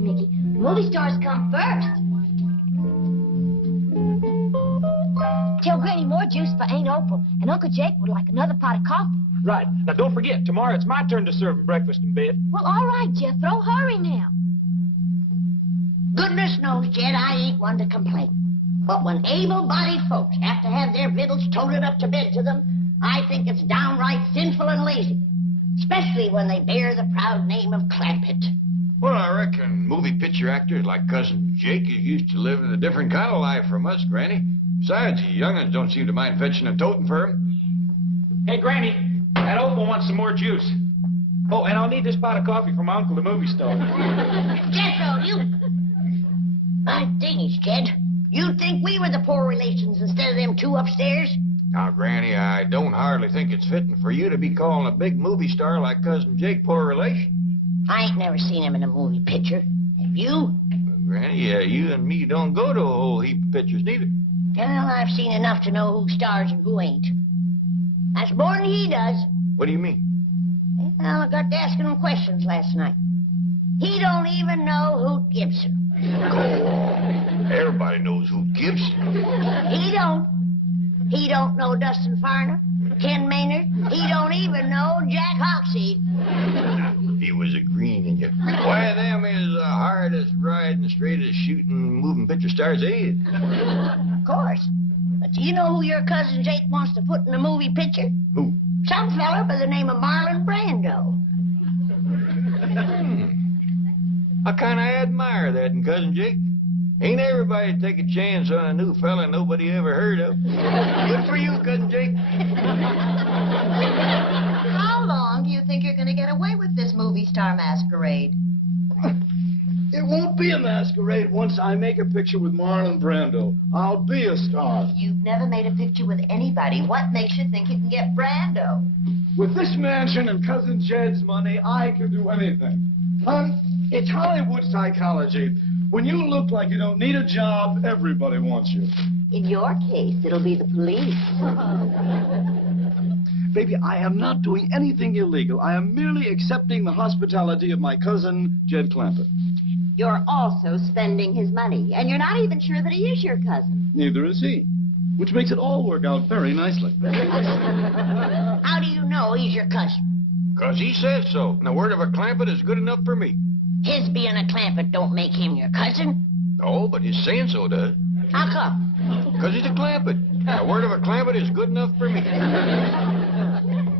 Mickey. Movie stars come first. Tell Granny more juice for Aunt Opal, and Uncle Jake would like another pot of coffee. Right. Now, don't forget, tomorrow it's my turn to serve him breakfast in bed. Well, all right, Jethro. Hurry now. Goodness knows, Jed, I ain't one to complain. But when able-bodied folks have to have their victuals toted up to bed to them, I think it's downright sinful and lazy. Especially when they bear the proud name of Clampett. Well, I reckon movie picture actors like Cousin Jake is used to living a different kind of life from us, Granny. Besides, the young'uns don't seem to mind fetching and toting for him. Hey, Granny, that Opal wants some more juice. Oh, and I'll need this pot of coffee from Uncle the movie star. Jethro, you... My Danish, Jed. You'd think we were the poor relations instead of them two upstairs? Now, Granny, I don't hardly think it's fitting for you to be calling a big movie star like Cousin Jake poor relation. I ain't never seen him in a movie picture. Have you? Well, Granny, you and me don't go to a whole heap of pictures neither. Well, I've seen enough to know who stars and who ain't. That's more than he does. What do you mean? Well, I got to asking him questions last night. He don't even know Hoot Gibson. Go on. Everybody knows who Gibson. He don't. He don't know Dustin Farner, Ken Maynard. He don't even know Jack Hoxie. He was agreeing you. Why, them is the hardest riding, straightest shooting, moving picture stars is. Of course. But do you know who your cousin Jake wants to put in a movie picture? Who? Some fella by the name of Marlon Brando. I kind of admire that in Cousin Jake. Ain't everybody take a chance on a new fella nobody ever heard of. Good for you, Cousin Jake. How long do you think you're going to get away with this movie star masquerade? It won't be a masquerade once I make a picture with Marlon Brando. I'll be a star. You've never made a picture with anybody. What makes you think you can get Brando? With this mansion and Cousin Jed's money, I can do anything. Hon, it's Hollywood psychology. When you look like you don't need a job, everybody wants you. In your case, it'll be the police. Baby, I am not doing anything illegal. I am merely accepting the hospitality of my cousin, Jed Clampett. You're also spending his money, and you're not even sure that he is your cousin. Neither is he, which makes it all work out very nicely. How do you know he's your cousin? 'Cause he says so. And the word of a Clampett is good enough for me. His being a Clampett don't make him your cousin. No, but his saying so does. How come? 'Cause he's a Clampett. The word of a Clampett is good enough for me.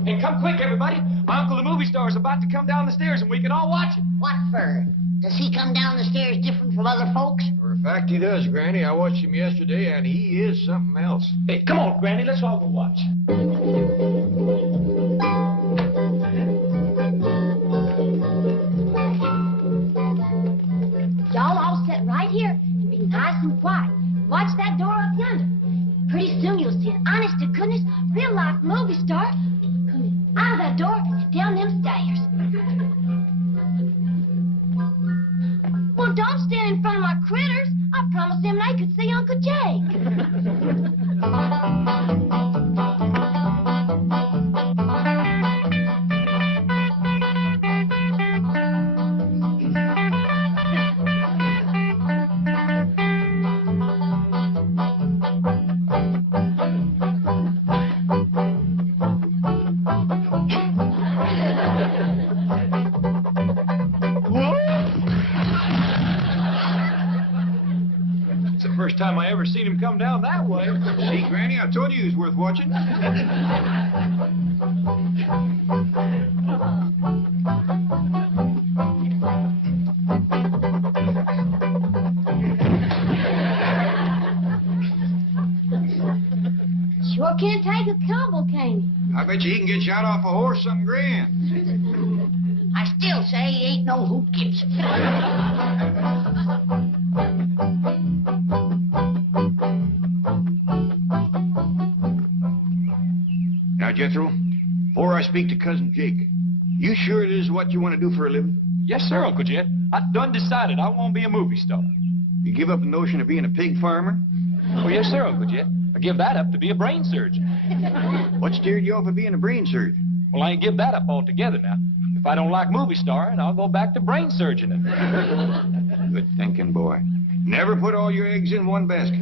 Hey, come quick, everybody. My Uncle the movie star is about to come down the stairs, and we can all watch it. What for? Does he come down the stairs different from other folks? For a fact, he does, Granny. I watched him yesterday, and he is something else. Hey, come on, Granny. Let's all go watch. Y'all all sit right here and be nice and quiet. Watch that door up yonder. Pretty soon you'll see an honest-to-goodness, real-life movie star coming out of that door and down them stairs. Well, don't stand in front of my critters. I promised them they could see Uncle Jake. First time I ever seen him come down that way. See, Granny, I told you he was worth watching. Sure can't take a tumble, can he? I bet you he can get shot off a horse some grand. I still say he ain't no Hoot Gibson. Now, Jethro, before I speak to Cousin Jake, you sure it is what you want to do for a living? Yes, sir, Uncle Jed. I done decided I want to be a movie star. You give up the notion of being a pig farmer? Oh, yes, sir, Uncle Jed. I give that up to be a brain surgeon. What steered you off of being a brain surgeon? Well, I ain't give that up altogether now. If I don't like movie starring, I'll go back to brain surgeoning. inhibit thinking, boy. Never put all your eggs in one basket.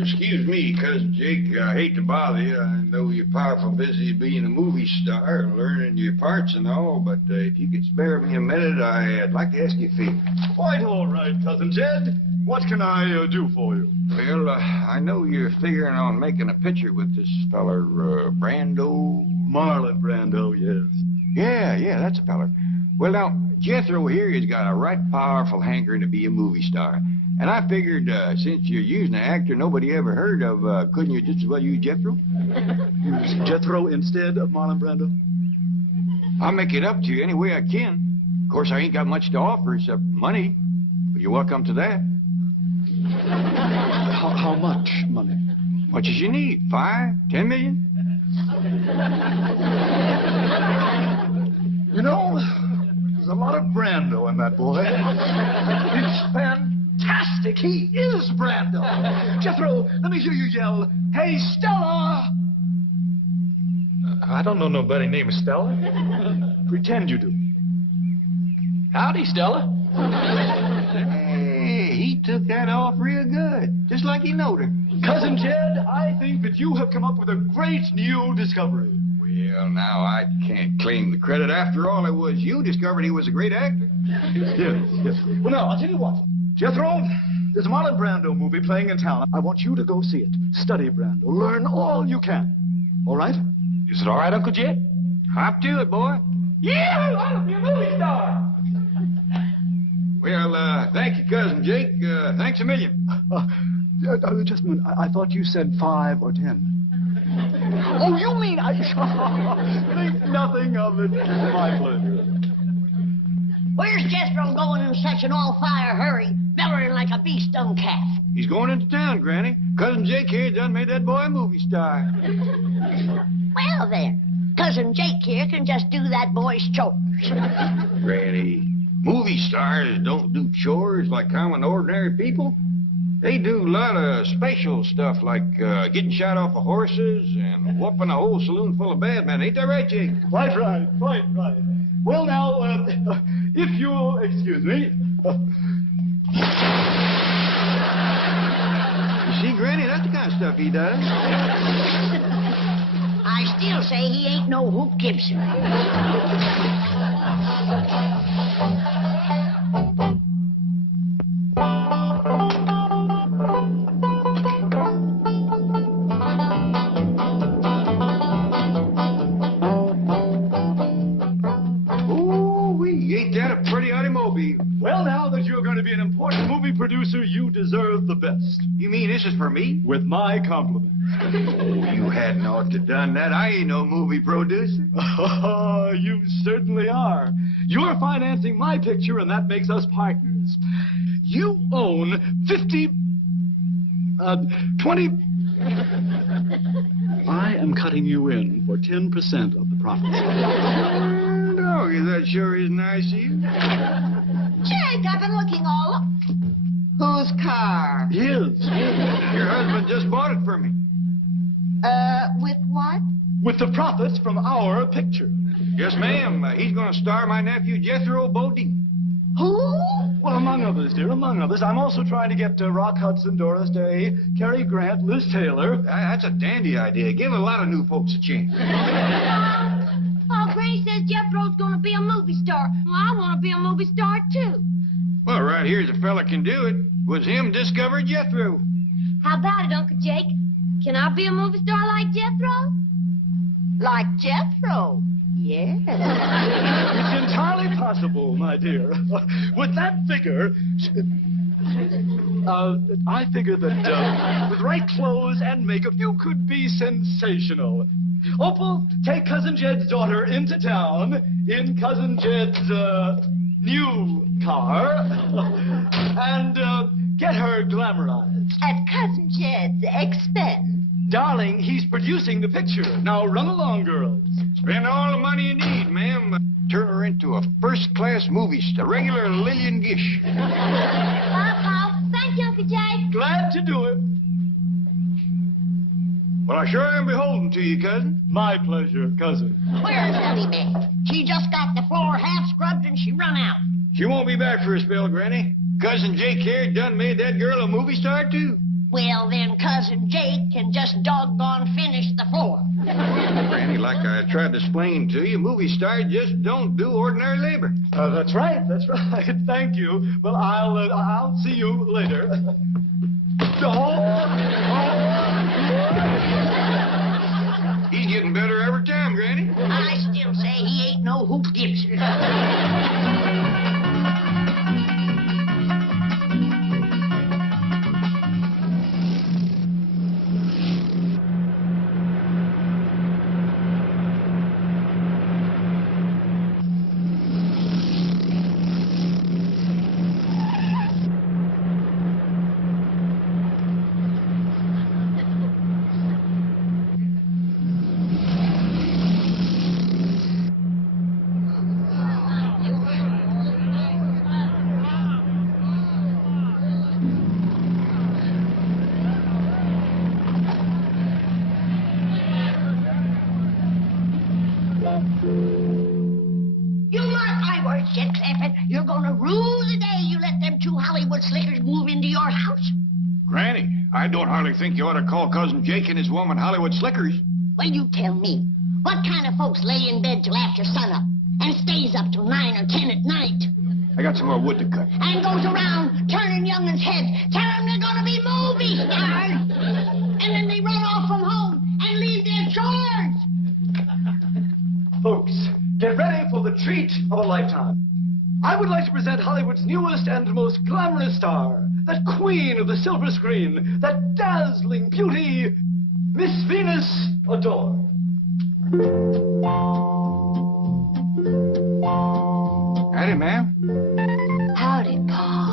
Excuse me, Cousin Jake. I hate to bother you. I know you're powerful busy being a movie star, learning your parts and all, but if you could spare me a minute, I'd like to ask you a favor. Quite all right, Cousin Jed. What can I do for you? Well, I know you're figuring on making a picture with this feller, Brando. Marlon Brando, yes. Yeah, that's a feller. Well, now, Jethro here has got a right powerful hankering to be a movie star. And I figured, since you're using an actor nobody ever heard of, couldn't you just as well use Jethro? Use Jethro instead of Marlon Brando? I'll make it up to you any way I can. Of course, I ain't got much to offer except money, but you're welcome to that. How much money? Much as you need. 5, 10 million? You know, there's a lot of Brando in that boy. It's fantastic. He is Brando. Jethro, let me hear you yell, "Hey, Stella!" I don't know nobody named Stella. Pretend you do. Howdy, Stella. Hey, he took that off real good, just like he knowed her. Cousin Jed, I think that you have come up with a great new discovery. Well, now, I can't claim the credit. After all, it was you discovered he was a great actor. Yes. Well, now, I'll tell you what. Jethro, there's a Marlon Brando movie playing in town. I want you to go see it. Study Brando. Learn all you can. All right? Is it all right, Uncle Jed? Hop to it, boy. Yeah, I want to be a movie star. Well, thank you, Cousin Jake. Thanks a million. Just a minute. I thought you said 5 or 10. Oh, you mean think nothing of it. My pleasure. Where's Jethro going in such an all-fire hurry, bellowing like a bee-stung calf? He's going into town, Granny. Cousin Jake here done made that boy a movie star. Well, then, Cousin Jake here can just do that boy's chores. Granny, movie stars don't do chores like common, ordinary people. They do a lot of special stuff like getting shot off of horses and whooping a whole saloon full of bad men. Ain't that right, Jake? Quite right. Well, now, if you'll excuse me. You see, Granny, that's the kind of stuff he does. I still say he ain't no Hoop Gibson. Well, now that you're going to be an important movie producer, you deserve the best. You mean this is for me? With my compliments. Oh, you hadn't ought to done that. I ain't no movie producer. Oh, you certainly are. You're financing my picture, and that makes us partners. You own 20... I am cutting you in for 10% of the profits. No, that sure is nice of you. Jake, I've been looking all up. Whose car? His. Your husband just bought it for me. With what? With the profits from our picture. Yes, ma'am. He's going to star my nephew, Jethro Bodine. Who? Well, among others, dear, among others. I'm also trying to get Rock Hudson, Doris Day, Cary Grant, Liz Taylor. That's a dandy idea. Give a lot of new folks a chance. Oh, Granny says Jethro's gonna be a movie star. Well, I want to be a movie star, too. Well, right here's a fella can do it. Was him discovered Jethro. How about it, Uncle Jake? Can I be a movie star like Jethro? Like Jethro? Yes. It's entirely possible, my dear. With that figure, I figure that with right clothes and makeup, you could be sensational. Opal, take Cousin Jed's daughter into town in Cousin Jed's new car and get her glamorized. At Cousin Jed's expense. Darling, he's producing the picture. Now run along, girls. Spend all the money you need, ma'am. Turn her into a first-class movie star, regular Lillian Gish. Uh-oh. Thank you, Uncle Jake. Glad to do it. Well, I sure am beholden to you, cousin. My pleasure, cousin. Where's Elly Mae? She just got the floor half scrubbed and she run out. She won't be back for a spell, Granny. Cousin Jake here done made that girl a movie star, too. Well, then Cousin Jake can just doggone finish the floor. Granny, like I tried to explain to you, movie stars just don't do ordinary labor. That's right. Thank you. Well, I'll see you later. He's getting better every time, Granny. I still say he ain't no Hoot Gibson. You mark my words, Jet Clampett. You're gonna rue the day you let them two Hollywood slickers move into your house. Granny, I don't hardly think you ought to call Cousin Jake and his woman Hollywood slickers. Well, you tell me. What kind of folks lay in bed till after sunup and stays up till 9 or 10 at night? I got some more wood to cut. And goes around turning young'uns' heads, telling them they're gonna be movie stars. And then they run off from home and leave their chores. Folks, get ready for the treat of a lifetime. I would like to present Hollywood's newest and most glamorous star, that queen of the silver screen, that dazzling beauty, Miss Venus Adore. Howdy, ma'am. Howdy, Pa.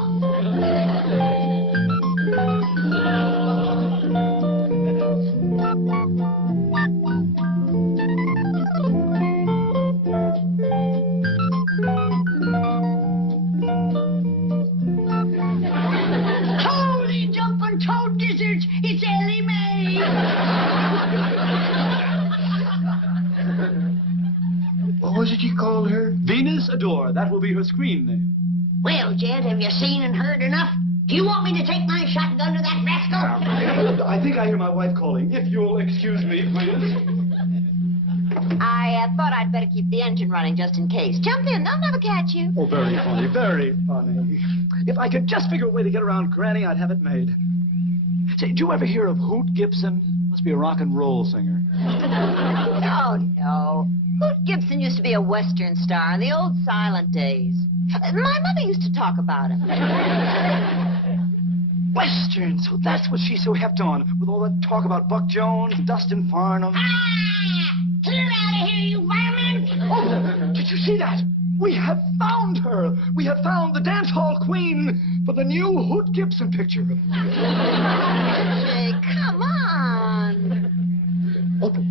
Holy jumping toad gizzards, it's Elly Mae. What was it you called her? Venus Adore, that will be her screen name. Well, Jed, have you seen and heard enough? Do you want me to take my shotgun to that rascal? I think I hear my wife calling. If you'll excuse me, please. I thought I'd better keep the engine running just in case. Jump in, they'll never catch you. Oh, very funny, very funny. If I could just figure a way to get around Granny, I'd have it made. Say, did you ever hear of Hoot Gibson? Must be a rock and roll singer. Oh, no. Hoot Gibson used to be a Western star in the old silent days. My mother used to talk about him. Western, so that's what she's so hepped on, with all that talk about Buck Jones, Dustin Farnham. Ah! Clear out of here, you vermin! Oh, did you see that? We have found her. We have found the dance hall queen for the new Hoot Gibson picture. Hey, come on. Opal,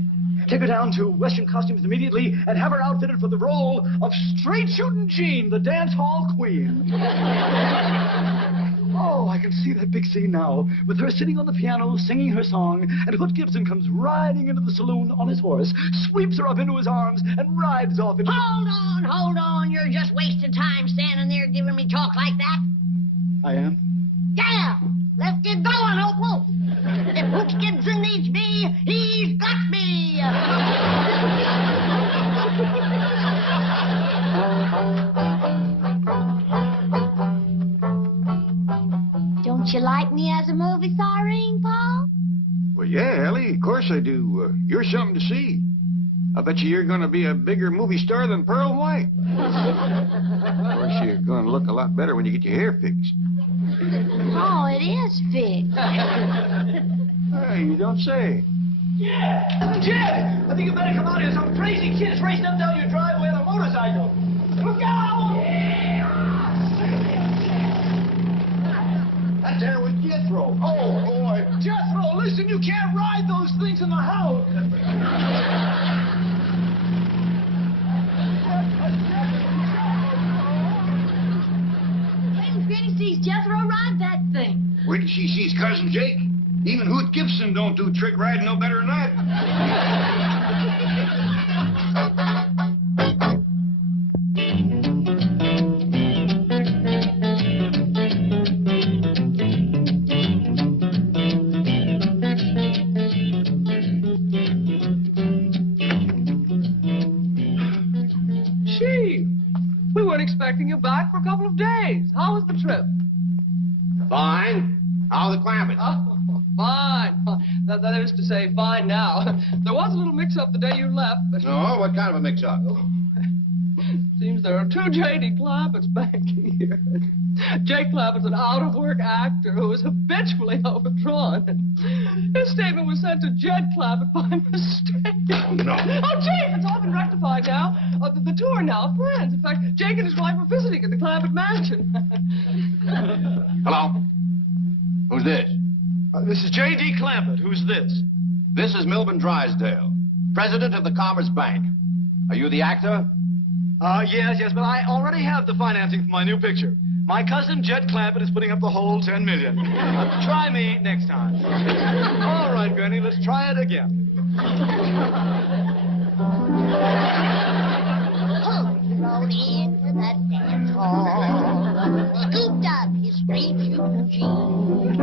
take her down to Western Costumes immediately and have her outfitted for the role of Straight Shootin' Jean, the dance hall queen. Oh, I can see that big scene now, with her sitting on the piano, singing her song, and Hoot Gibson comes riding into the saloon on his horse, sweeps her up into his arms, and rides off into... Hold on. You're just wasting time standing there giving me talk like that. I am? Yeah! Let's get going, Opal. If Hoot Gibson needs me, he's got me. Don't you like me as a movie starring, Pa? Well, yeah, Ellie, of course I do. You're something to see. I bet you're going to be a bigger movie star than Pearl White. Of course, you're going to look a lot better when you get your hair fixed. Oh, it is fixed. Hey, you don't say. Yeah! Jed! I think you better come out here. Some crazy kid is racing up down your driveway on a motorcycle. Look out! That there was Jethro. Oh, boy. Jethro, listen, you can't ride those things in the house. Granny sees Jethro ride that thing. Wait till she sees Cousin Jake. Even Hoot Gibson don't do trick riding no better than that. Gee, we weren't expecting you back for a couple of days. How was the trip? Fine. How are the Clampetts? Oh, fine. That is to say, fine now. There was a little mix-up the day you left, but... No, what kind of a mix-up? Seems there are two J.D. Clampetts banking here. Jake Clampett's an out-of-work actor who is habitually overdrawn. His statement was sent to Jed Clampett by mistake. No. Oh, Jake, it's all been rectified now. The two are now friends. In fact, Jake and his wife are visiting at the Clampett mansion. Hello? Who's this? This is J.D. Clampett. Who's this? This is Milburn Drysdale, president of the Commerce Bank. Are you the actor? Yes, but I already have the financing for my new picture. My cousin, Jed Clampett, is putting up the whole $10 million. Try me next time. All right, Granny, let's try it again. Hook rode into the dance hall, scooped up his straight shooting jeans.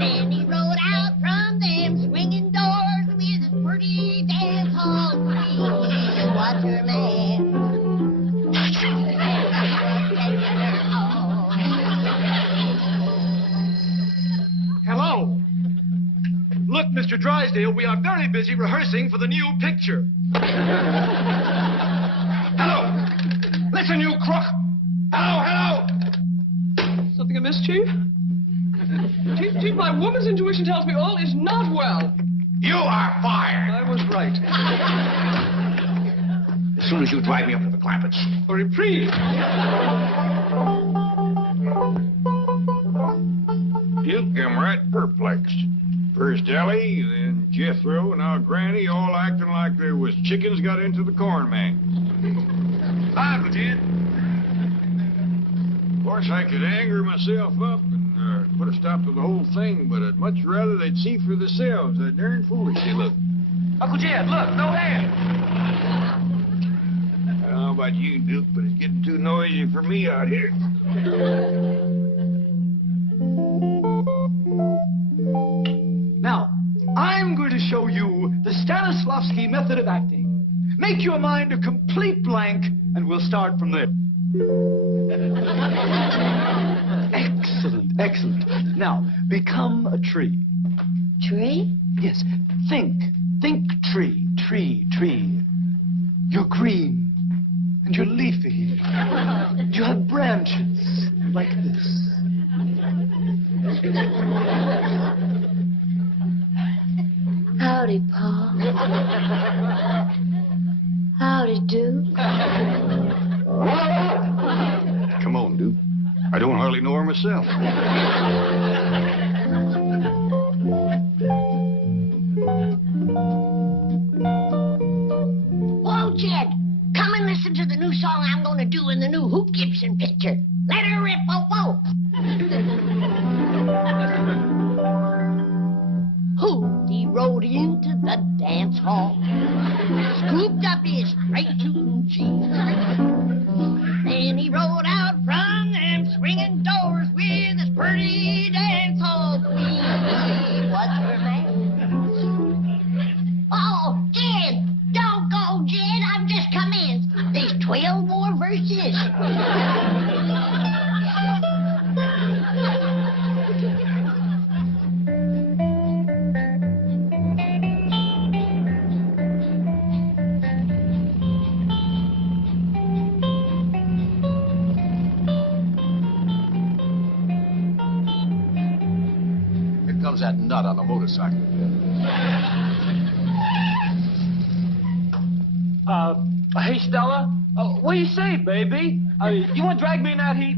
Then he rode out from them swinging doors with his pretty dance hall queen. What's her man? Hello. Look, Mr. Drysdale, we are very busy rehearsing for the new picture. Hello! Listen, you crook! Hello! Something amiss, Chief? Chief, my woman's intuition tells me all is not well. You are fired! I was right. As soon as you drive me up to the Clampetts. For reprieve. Duke, I'm right perplexed. First Elly, then Jethro, and now Granny, all acting like there was chickens got into the corn man. Hi, Uncle Jed. Of course, I could anger myself up and put a stop to the whole thing, but I'd much rather they'd see for themselves how darn foolish they look. Uncle Jed, look, no hand. I don't know about you, Duke, but it's getting too noisy for me out here. Now, I'm going to show you the Stanislavski method of acting. Make your mind a complete blank, and we'll start from there. Excellent. Now, become a tree. Tree? Yes, think tree. You're green, and you're leafy. You have branches like this. Howdy, Pa. Howdy, Duke. Come on, Duke. I don't hardly know her myself. Whoa, Jed, come and listen to the new song I'm going to do in the new Hoot Gibson picture. Let her rip, whoa. He rode into the dance hall, scooped up his straight shooting jeans. Then he rode out from them swinging doors with his pretty dance hall queen. What's her name? Oh, Jed, don't go, Jed. I've just come in. There's 12 more verses. That nut on the motorcycle. Hey, Stella, what do you say, baby? You want to drag me in that heat?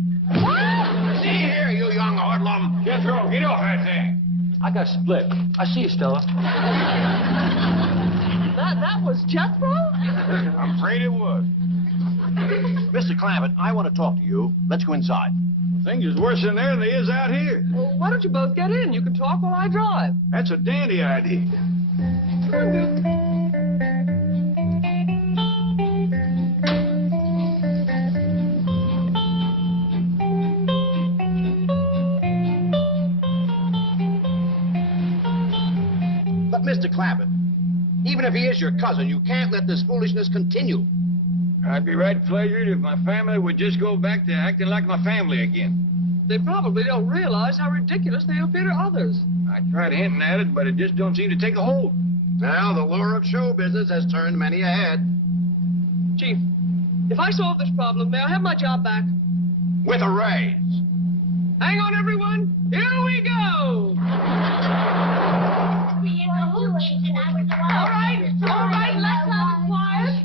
See here, you young hoodlum. Jethro, get off that thing. I got split. I see you, Stella. That was Jethro? I'm afraid it was. Mr. Clampett, I want to talk to you. Let's go inside. Things is worse in there than they is out here. Well, why don't you both get in? You can talk while I drive. That's a dandy idea. But, Mr. Clampett, even if he is your cousin, you can't let this foolishness continue. I'd be right pleasured if my family would just go back to acting like my family again. They probably don't realize how ridiculous they appear to others. I tried hinting at it, but it just don't seem to take a hold. Now, the lure of show business has turned many ahead. Chief, if I solve this problem, may I have my job back? With a raise. Hang on, everyone. Here we go. All right, let's have it quiet.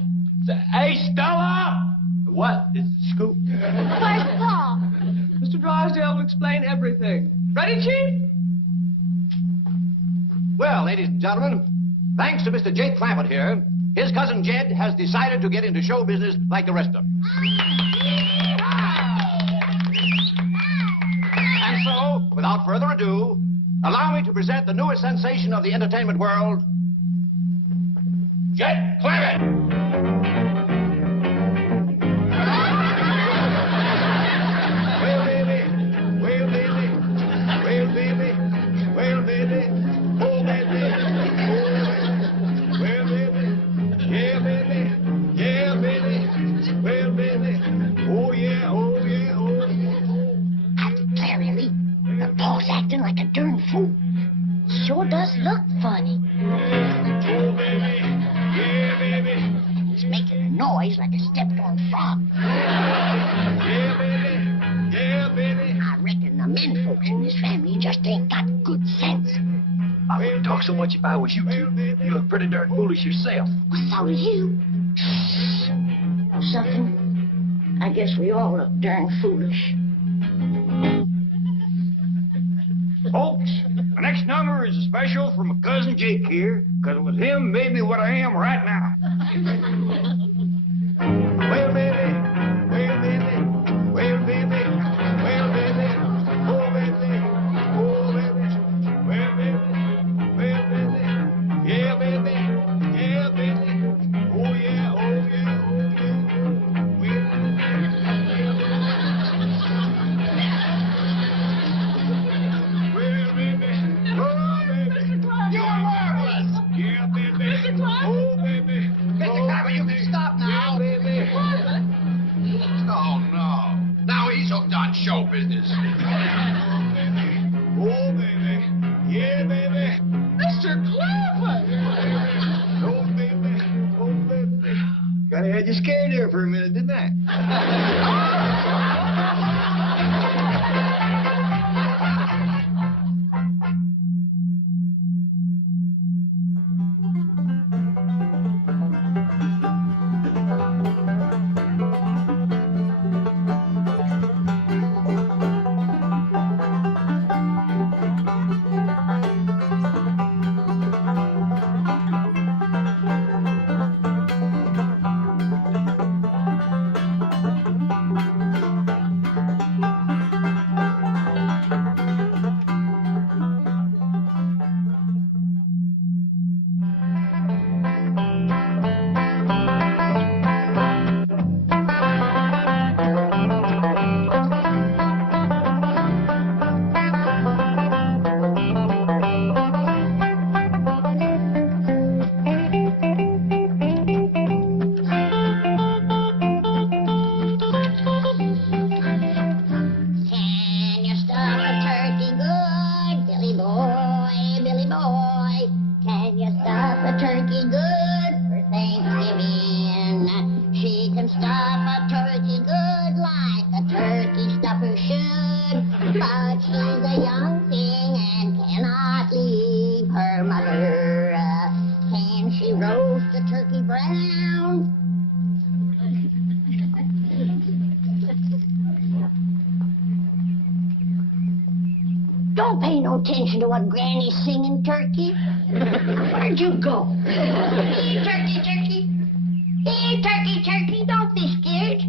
Hey, Stella! What is the scoop? Where's Paul? Mr. Drysdale will explain everything. Ready, Chief? Well, ladies and gentlemen, thanks to Mr. Jake Clampett here, his cousin Jed has decided to get into show business like the rest of them. And so, without further ado, allow me to present the newest sensation of the entertainment world, Jed Clampett! Paul's acting like a darn fool. Sure does look funny. He's making a noise like a stepped-on frog. I reckon the men folks in this family just ain't got good sense. I wouldn't talk so much if I was you two. You look pretty darn foolish yourself. Well, so do you. You know something? I guess we all look darn foolish. Folks, the next number is a special from my cousin Jake here, because it was him made me what I am right now. Well, baby, well, baby, well, baby, well, baby, oh, baby, oh, baby, well, baby, well, baby, yeah, baby, yeah, baby, oh, yeah, oh, yeah, oh, yeah, well, oh, baby. Mr. Clampett, you can stop now. Yeah, baby. Oh, no. Now he's hooked on show business. Oh, baby. Yeah, baby. Mr. Clampett! Oh, baby. Oh, baby. Kinda had you scared there for a minute, didn't I? But she's a young thing and cannot leave her mother. Can she roast a turkey brown? Don't pay no attention to what Granny's singing, Turkey. Where'd you go? Here, Turkey, Turkey. Here, Turkey, Turkey. Don't be scared.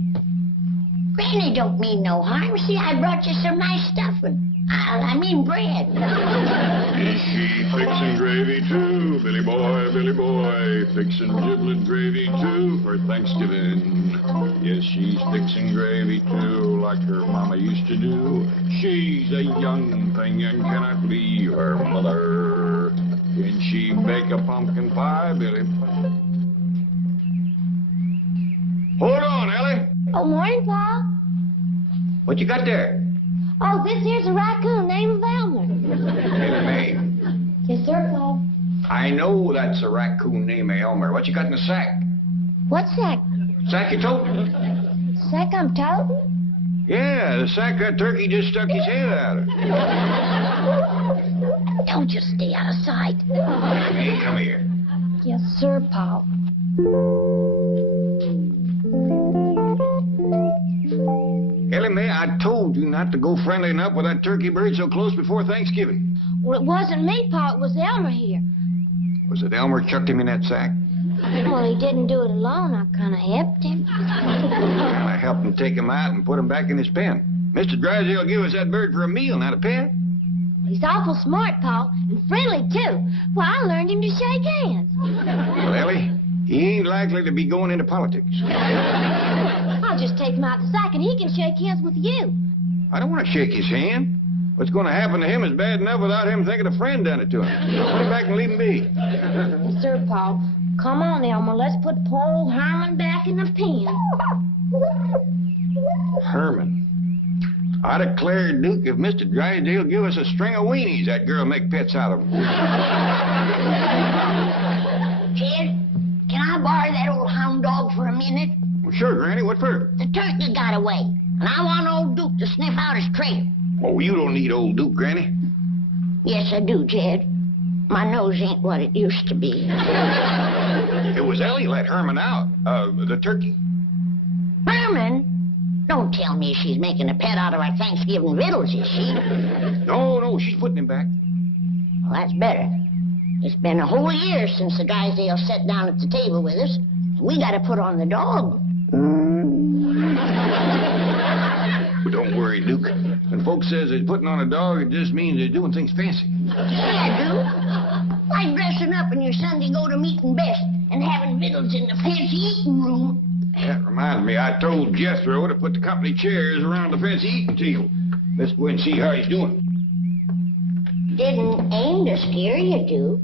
Granny don't mean no harm. See, I brought you some nice stuffing. I mean bread. Is she fixing gravy too, Billy boy, fixing giblet gravy too for Thanksgiving? Yes, she's fixing gravy too, like her mama used to do. She's a young thing and cannot leave her mother. Can she bake a pumpkin pie, Billy? Hold on, Ellie. Oh, morning, Pa. What you got there? Oh, this here's a raccoon named Elmer. Ellie Mae. Yes, sir, Pa. I know that's a raccoon named Elmer. What you got in the sack? What sack? Sack you toting? Sack I'm toting? Yeah, the sack that turkey just stuck his head out of. Don't just stay out of sight. Hey, come here. Yes, sir, Pa. Ellie Mae, I told you not to go friendlying up with that turkey bird so close before Thanksgiving. Well, it wasn't me, Pa. It was Elmer here. Was it Elmer chucked him in that sack? Well, he didn't do it alone. I kind of helped him. Well, I helped him take him out and put him back in his pen. Mr. Drysdale gave us that bird for a meal, not a pet. He's awful smart, Pa, and friendly, too. Well, I learned him to shake hands. Well, Ellie, he ain't likely to be going into politics. I'll just take him out the sack, and he can shake hands with you. I don't want to shake his hand. What's going to happen to him is bad enough without him thinking a friend done it to him. Put him back and leave him be. Yes, sir, Pa. Come on, Elmer. Let's put poor old Herman back in the pen. Herman. I declare, Duke, if Mr. Drysdale give us a string of weenies, that girl make pets out of them. Jed, can I borrow that old hound dog for a minute? Well, sure, Granny. What for? The turkey got away, and I want old Duke to sniff out his trail. Oh, you don't need old Duke, Granny. Yes, I do, Jed. My nose ain't what it used to be. It was Ellie let Herman out, the turkey. Herman? Don't tell me she's making a pet out of our Thanksgiving riddles, is she? No, she's putting him back. Well, that's better. It's been a whole year since the Drysdale sat down at the table with us. We got to put on the dog. Don't worry, Duke. When folks says they're putting on a dog, it just means they're doing things fancy. Yeah, Duke. Like dressing up in your Sunday go-to-meeting best and having vittles in the fancy eating room. That reminds me, I told Jethro to put the company chairs around the fancy eating table. Let's go and see how he's doing. Didn't aim to scare you, Duke.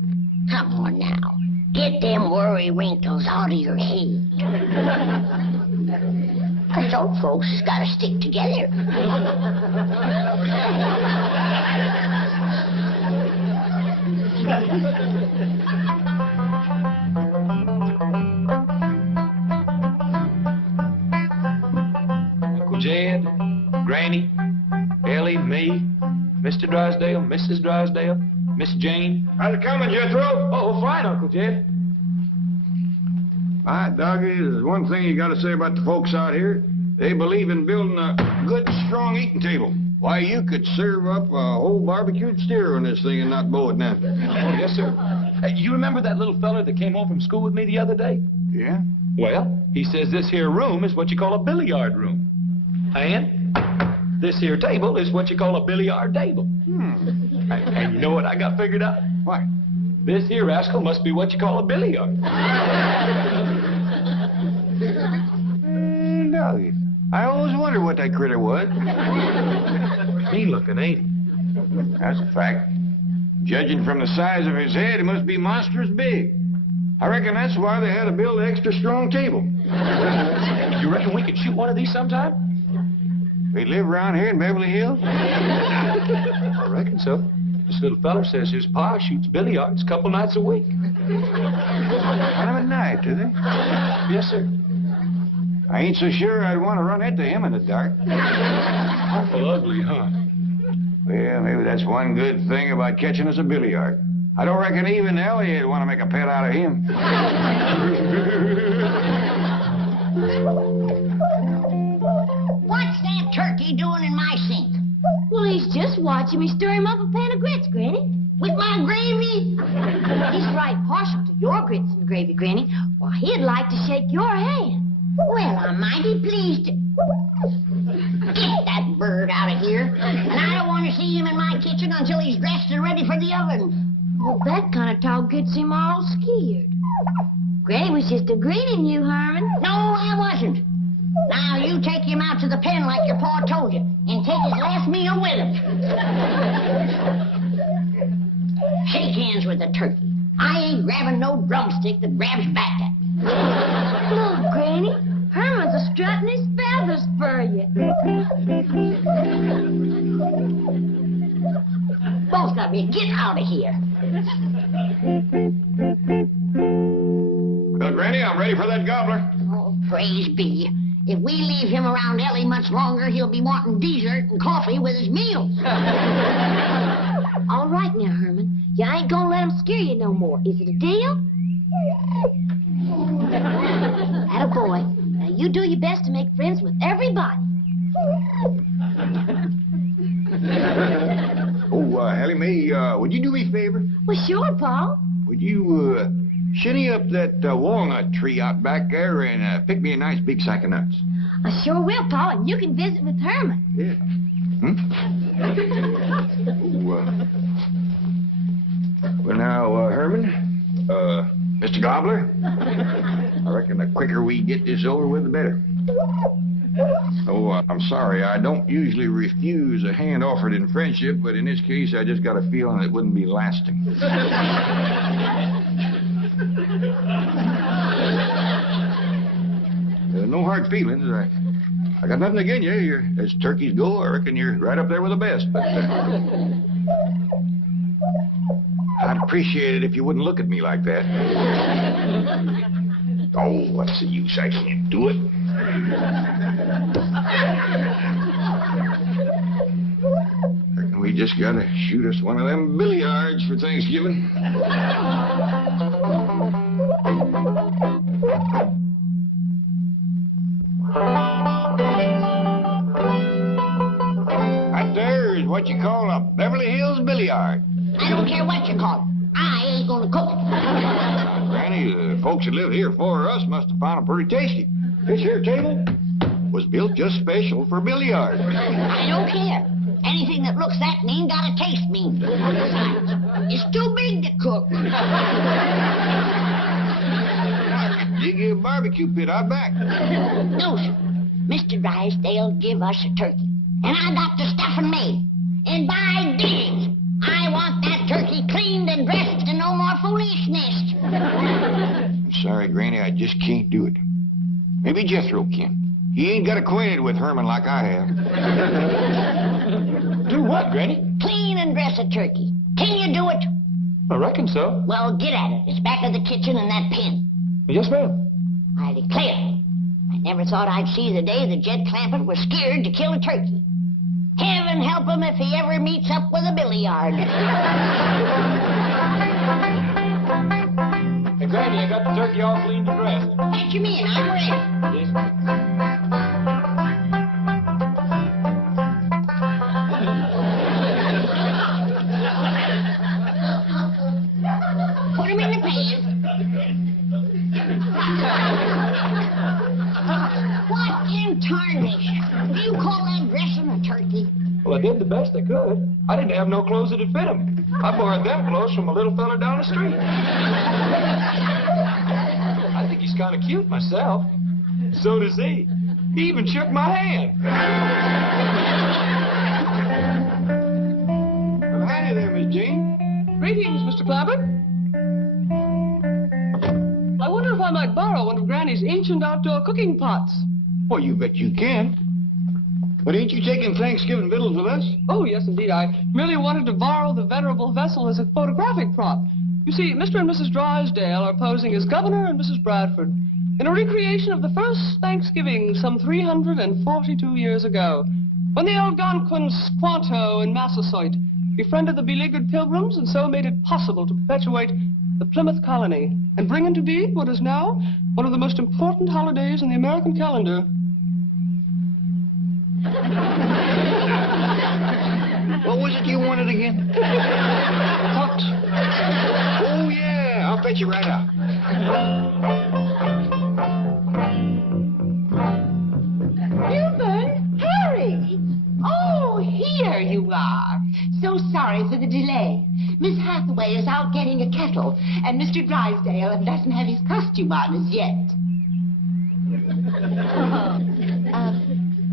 Come on now. Get them worry wrinkles out of your head. Us old folks has got to stick together. Uncle Jed, Granny, Ellie, me, Mr. Drysdale, Mrs. Drysdale, Miss Jane. How's it coming, Jethro? Oh, fine, Uncle Jed. All right, Doggy, there's one thing you got to say about the folks out here. They believe in building a good, strong eating table. Why, you could serve up a whole barbecued steer on this thing and not bow it down. Oh, yes, sir. Hey, you remember that little fella that came home from school with me the other day? Yeah? Well, he says this here room is what you call a billiard room. And this here table is what you call a billiard table. And you know what I got figured out? What? This here rascal must be what you call a billiard. Doggy, I always wondered what that critter was. Mean looking, ain't he? That's a fact. Judging from the size of his head, he must be monstrous big. I reckon that's why they had to build an extra strong table. You reckon we could shoot one of these sometime? They live around here in Beverly Hills? I reckon so. This little feller says his pa shoots billiards a couple nights a week. Kind of a night, do they? Yes, sir. I ain't so sure I'd want to run into him in the dark. Awful ugly, huh? Well, maybe that's one good thing about catching us a billiard. I don't reckon even Elliot would want to make a pet out of him. What's that turkey doing in my sink? Well, he's just watching me stir him up a pan of grits, Granny. With my gravy? He's right partial to your grits and gravy, Granny. Why, he'd like to shake your hand. Well, I'm mighty pleased to... Get that bird out of here. And I don't want to see him in my kitchen until he's dressed and ready for the oven. Well, that kind of talk gets him all scared. Granny was just agreeing you, Herman. No, I wasn't. Now, you take him out to the pen like your pa told you, and take his last meal with him. Shake hands with the turkey. I ain't grabbing no drumstick that grabs back at me. Look, Granny, Herman's a strutting his feathers for you. Both of you, get out of here. Well, Granny, I'm ready for that gobbler. Oh, praise be. If we leave him around Elly much longer, he'll be wanting dessert and coffee with his meals. All right now, Herman. You ain't gonna let him scare you no more. Is it a deal? Attaboy. Now you do your best to make friends with everybody. Oh, Elly Mae, would you do me a favor? Well, sure, Pa. Would you, shinny up that walnut tree out back there and pick me a nice big sack of nuts? I sure will, Pa, and you can visit with Herman. Yeah. Well, now, Herman, Mr. Gobbler, I reckon the quicker we get this over with, the better. Oh, I'm sorry. I don't usually refuse a hand offered in friendship, but in this case, I just got a feeling it wouldn't be lasting. No hard feelings. I got nothing against you. You're, as turkeys go, I reckon you're right up there with the best. But I'd appreciate it if you wouldn't look at me like that. Oh, what's the use? I can't do it. Reckon we just gotta shoot us one of them billiards for Thanksgiving. That there is what you call a Beverly Hills billiard. I don't care what you call it. I ain't gonna cook it. Granny, the folks that live here before us must have found it pretty tasty. This here table was built just special for billiards. I don't care. Anything that looks that mean gotta taste mean. Besides, it's too big to cook. Dig you a barbecue pit out back. No, sir. Mr. Drysdale give us a turkey. And I got the stuffing made. And by dings, I want that turkey cleaned and dressed and no more foolishness. I'm sorry, Granny, I just can't do it. Maybe Jethro can. He ain't got acquainted with Herman like I have. Do what, Granny? Clean and dress a turkey. Can you do it? I reckon so. Well, get at it. It's back of the kitchen in that pen. Yes, ma'am. I declare, I never thought I'd see the day that Jed Clampett was scared to kill a turkey. Heaven help him if he ever meets up with a billiard. Hey, Granny, I got the turkey all cleaned and dressed. Let you in. I'm ready. Yes. Put him in the pan. What in tarnation? Do you call that dressing a turkey? Well, I did the best I could. I didn't have no clothes that'd fit him. I borrowed them clothes from a little fella down the street. I think he's kind of cute myself. So does he. He even shook my hand. Well, howdy there, Miss Jane. Greetings, Mr. Clampett. I wonder if I might borrow one of Granny's ancient outdoor cooking pots. Well, you bet you can. But ain't you taking Thanksgiving victuals with us? Oh, yes, indeed. I merely wanted to borrow the venerable vessel as a photographic prop. You see, Mr. and Mrs. Drysdale are posing as Governor and Mrs. Bradford in a recreation of the first Thanksgiving some 342 years ago, when the Algonquins Squanto and Massasoit befriended the beleaguered Pilgrims and so made it possible to perpetuate the Plymouth colony and bring into being what is now one of the most important holidays in the American calendar. What was it you wanted again? Pot. Oh, yeah. I'll fetch you right out. So sorry for the delay. Miss Hathaway is out getting a kettle, and Mr. Drysdale doesn't have his costume on as yet.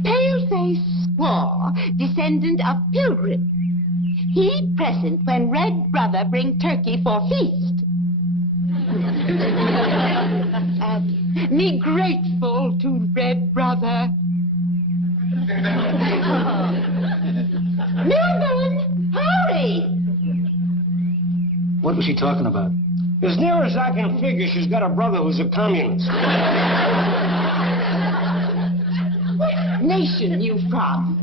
Paleface Squaw, descendant of Pilgrim. He present when Red Brother bring turkey for feast. Me grateful to Red Brother. Milburn, hurry! What was she talking about? As near as I can figure, she's got a brother who's a communist. What nation you from?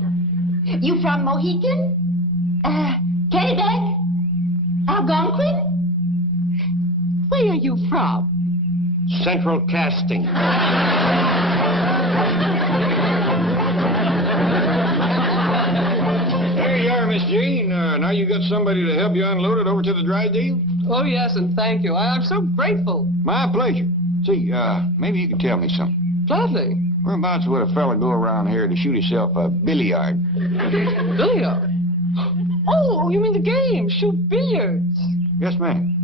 You from Mohican? Kennebec? Algonquin? Where are you from? Central Casting. There you are, Miss Jean. Now you got somebody to help you unload it over to the Drysdale? Oh, yes, and thank you. I'm so grateful. My pleasure. See, maybe you can tell me something. Gladly. Whereabouts would a fella go around here to shoot himself a billiard? Billiard? Oh, you mean the game? Shoot billiards? Yes, ma'am.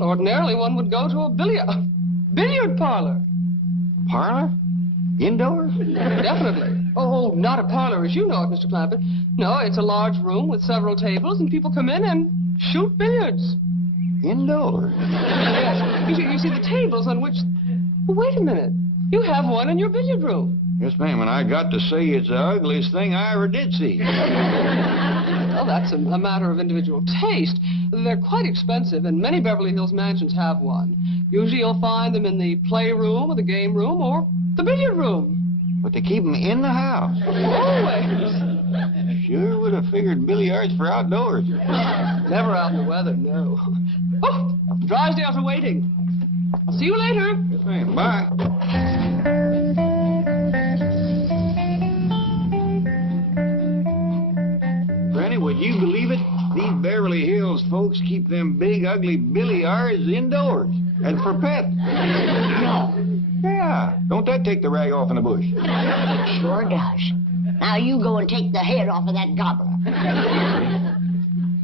Ordinarily, one would go to a billiard parlor. Parlor? Indoors? Definitely. Oh, not a parlor as you know it, Mr. Clampett. No, it's a large room with several tables, and people come in and shoot billiards. Indoors? Yes. You see the tables on which... Well, wait a minute. You have one in your billiard room. Yes, ma'am, and I got to say it's the ugliest thing I ever did see. Well, that's a matter of individual taste. They're quite expensive, and many Beverly Hills mansions have one. Usually you'll find them in the playroom or the game room or the billiard room. But they keep them in the house. Always. Sure would have figured billiards for outdoors. Never out in the weather, no. Oh, the Drysdales are waiting. I'll see you later. Yes, ma'am. Bye. Granny, would you believe it? These Beverly Hills folks keep them big, ugly billiards indoors. And for pets. No. Yeah. Don't that take the rag off in the bush? Sure does. Now you go and take the head off of that gobbler.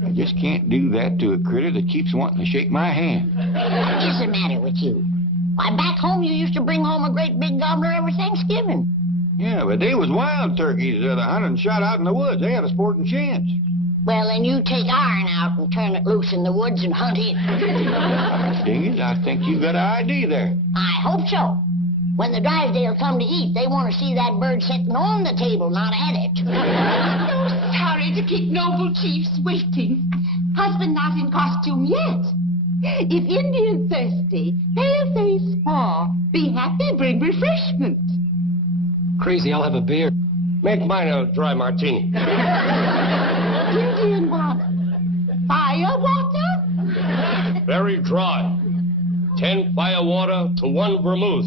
I just can't do that to a critter that keeps wanting to shake my hand. What is the matter with you? Why, back home you used to bring home a great big gobbler every Thanksgiving. Yeah, but they was wild turkeys that the hunting shot out in the woods. They had a sporting chance. Well, then you take iron out and turn it loose in the woods and hunt it. Dang it, I think you got an idea there. I hope so. When the Drysdale come to eat, they want to see that bird sitting on the table, not at it. So sorry to keep noble chiefs waiting. Husband not in costume yet. If Indian thirsty, pale-face squaw, be happy, bring refreshment. Crazy, I'll have a beer. Make mine a dry martini. Indian water. Fire water? Very dry. 10 fire water to 1 vermouth.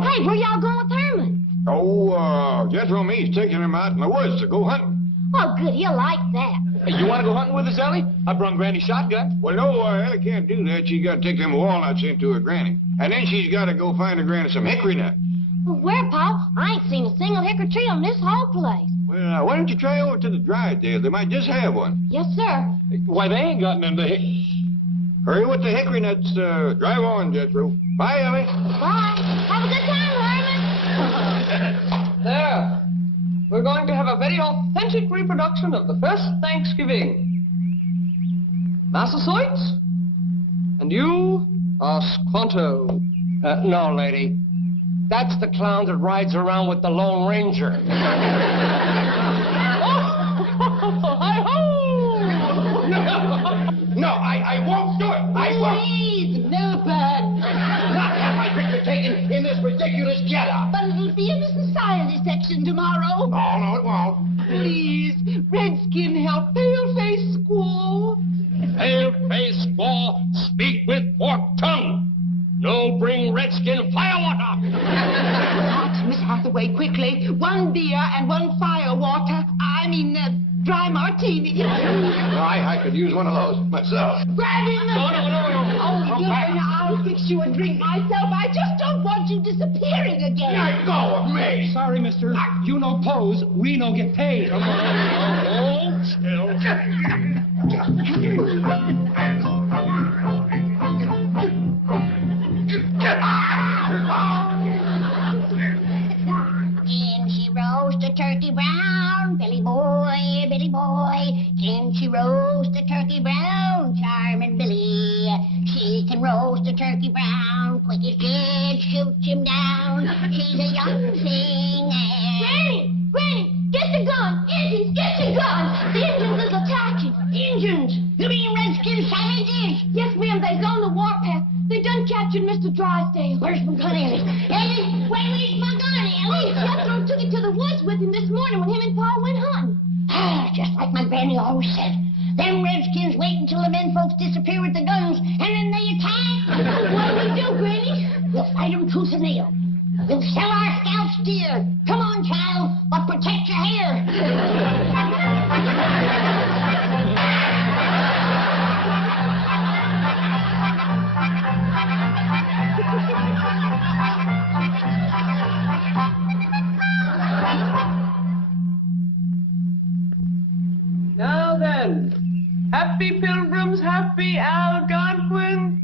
Hey, where y'all going with Herman? Oh, Jethro me's taking him out in the woods to go hunting. Oh, good, he'll like that. Hey, you want to go hunting with us, Ellie? I brung Granny's shotgun. Well, no, Ellie can't do that. She's got to take them walnuts into her granny. And then she's got to go find her granny some hickory nuts. Well, where, Pa? I ain't seen a single hickory tree on this whole place. Well, why don't you try over to the Drysdale? They might just have one. Yes, sir. Why, they ain't got none to Hurry with the hickory nuts. Drive on, Jethro. Bye, Ellie. Bye. Have a good time, Herman. There. We're going to have a very authentic reproduction of the first Thanksgiving. Massasoit? And you are Squanto. No, lady. That's the clown that rides around with the Lone Ranger. Hi-ho! No, I won't do it. I won't. Please, Milburn. Not have my picture taken in this ridiculous getup. But it'll be in the society section tomorrow. Oh, no, it won't. Please, Redskin, help pale-face squaw. Pale-faced squaw, speak with forked tongue. No bring redskin firewater. Hot, Miss Hathaway, quickly. 1 beer and 1 firewater. Dry martini. I could use one of those myself. Grab him! No. Oh, Milton, I'll fix you a drink myself. I just don't want you disappearing again. Let go of me. Sorry, mister. You no pose, we no get paid. Hold still. Can she roast a turkey brown? Billy boy, Billy boy. Can she roast a turkey brown? Charming Billy. She can roast a turkey brown. Quick as Jed shoots him down. She's a young thing. Granny, get the gun. Indians, get the gun. The Indians is attacking. Indians! You mean Redskin savages? Yes, ma'am, they's on the warpath. They done captured Mr. Drysdale. Where's my gun, Ellie? Ellie, where is my gun, Ellie? Jethro took it to the woods with him this morning when him and Pa went hunting. Ah, just like my granny always said. Them Redskins wait until the men folks disappear with the guns, and then they attack. What do we do, Granny? We'll fight them tooth and nail. We'll sell our scalps dear. Come on, child, but protect your hair. Now then, happy pilgrims, happy Algonquin.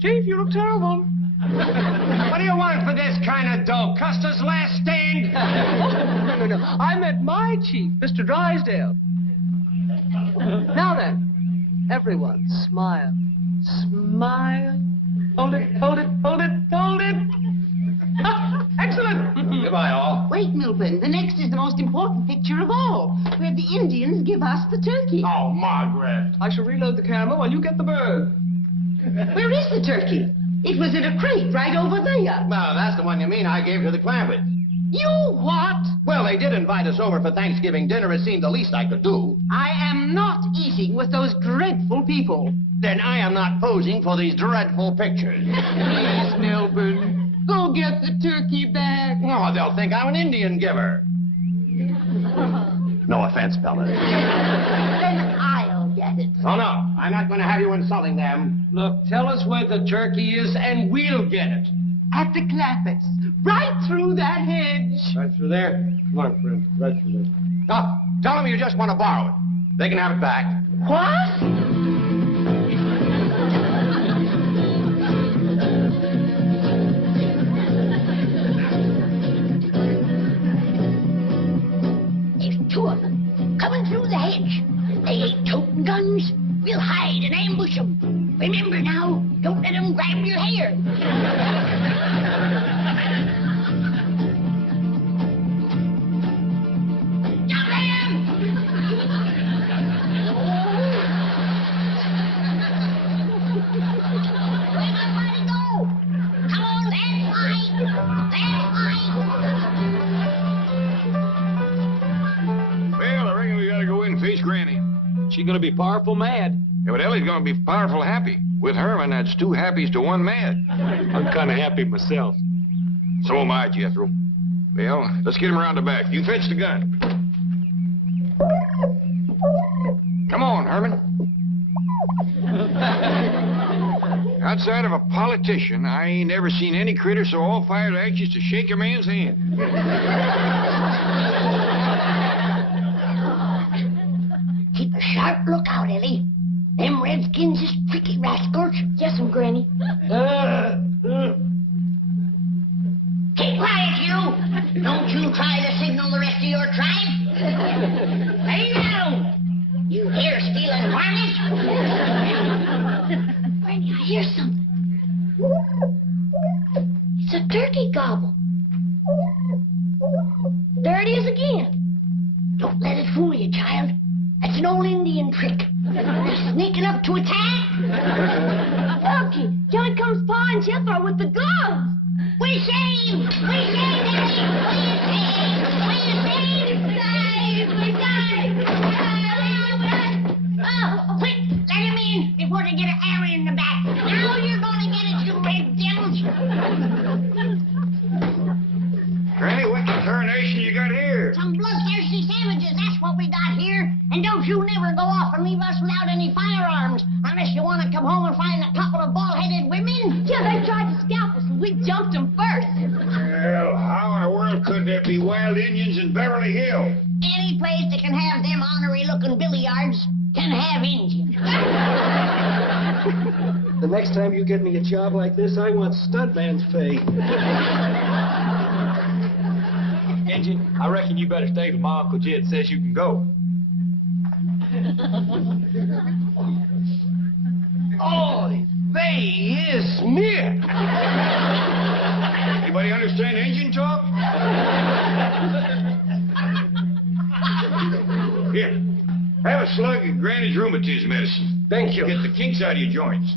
Chief, you look terrible. What do you want for this kind of dope? Custer's last stand? No. I meant my chief, Mr. Drysdale. Now then, everyone, smile. Smile. Hold it. Excellent. Goodbye, all. Wait, Milburn. The next is the most important picture of all, where the Indians give us the turkey. Oh, Margaret. I shall reload the camera while you get the bird. Where is the turkey? It was in a crate right over there. Well, that's the one you mean I gave to the Clampetts. You what? Well, they did invite us over for Thanksgiving dinner. It seemed the least I could do. I am not eating with those dreadful people. Then I am not posing for these dreadful pictures. Please, Milburn. Go get the turkey back. Oh, they'll think I'm an Indian giver. No offense, fellas. Then I'll get it. Oh, no. I'm not going to have you insulting them. Look, tell us where the turkey is and we'll get it. At the Clampetts. Right through that hedge. Right through there? Come on, friend. Right through there. Oh, tell them you just want to borrow it. They can have it back. What? Two of them coming through the hedge. They ain't toting guns. We'll hide and ambush them. Remember now, don't let them grab your hair. Don't let them! Where everybody go? Come on, let's fight! Let's fight! Well, I reckon we gotta go in and face Granny. She's gonna be powerful mad. Yeah, but Ellie's gonna be powerful happy. With Herman, that's 2 happies to 1 mad. I'm kind of happy myself. So am I, Jethro. Well, let's get him around the back. You fetch the gun. Come on, Herman. Outside of a politician, I ain't never seen any critter so all fired anxious to shake a man's hand. Keep a sharp lookout, Ellie. Them Redskins is tricky rascals. Yes'm, Granny. Keep quiet, you! Don't you try to signal the rest of your tribe. Lay down! You hair-stealing varmint! Granny, I hear something. It's a turkey gobble. There it is again. Don't let it fool you, child. That's an old Indian trick. They're sneaking up to attack. Turkey, here comes Pa and Jethro with the guns. We saved! We saved it! We saved! We saved! Oh, quick! Let him in before they get an arrow in the back. savages, that's what we got here. And don't you never go off and leave us without any firearms, unless you want to come home and find a couple of bald-headed women. Yeah, they tried to scalp us, and we jumped them first. Well, how in the world could there be wild Indians in Beverly Hills? Any place that can have them ornery-looking billiards can have Indians. The next time you get me a job like this, I want stuntman's pay. Injun, I reckon you better stay till my Uncle Jed says you can go. Oh, they is near. Anybody understand Indian talk? Here, have a slug of Granny's rheumatism medicine. Thank you. Get the kinks out of your joints.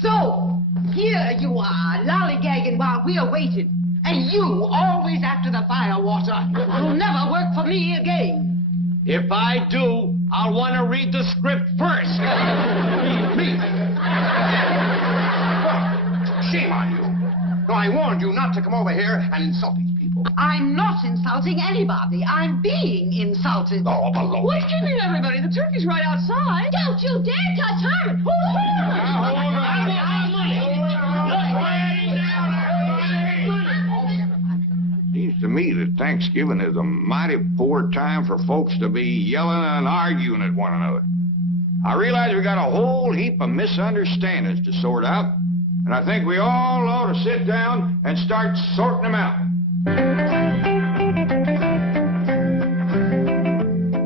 So, here you are, lollygagging while we're waiting. And you, always after the firewater. You'll never work for me again. If I do, I'll want to read the script first. Me. Well, shame on you. No, I warned you not to come over here and insult these people. I'm not insulting anybody. I'm being insulted. Oh, baloney. What's keeping everybody? The turkey's right outside. Don't you dare touch Herman. Seems to me that Thanksgiving is a mighty poor time for folks to be yelling and arguing at one another. I realize we got a whole heap of misunderstandings to sort out, and I think we all ought to sit down and start sorting them out.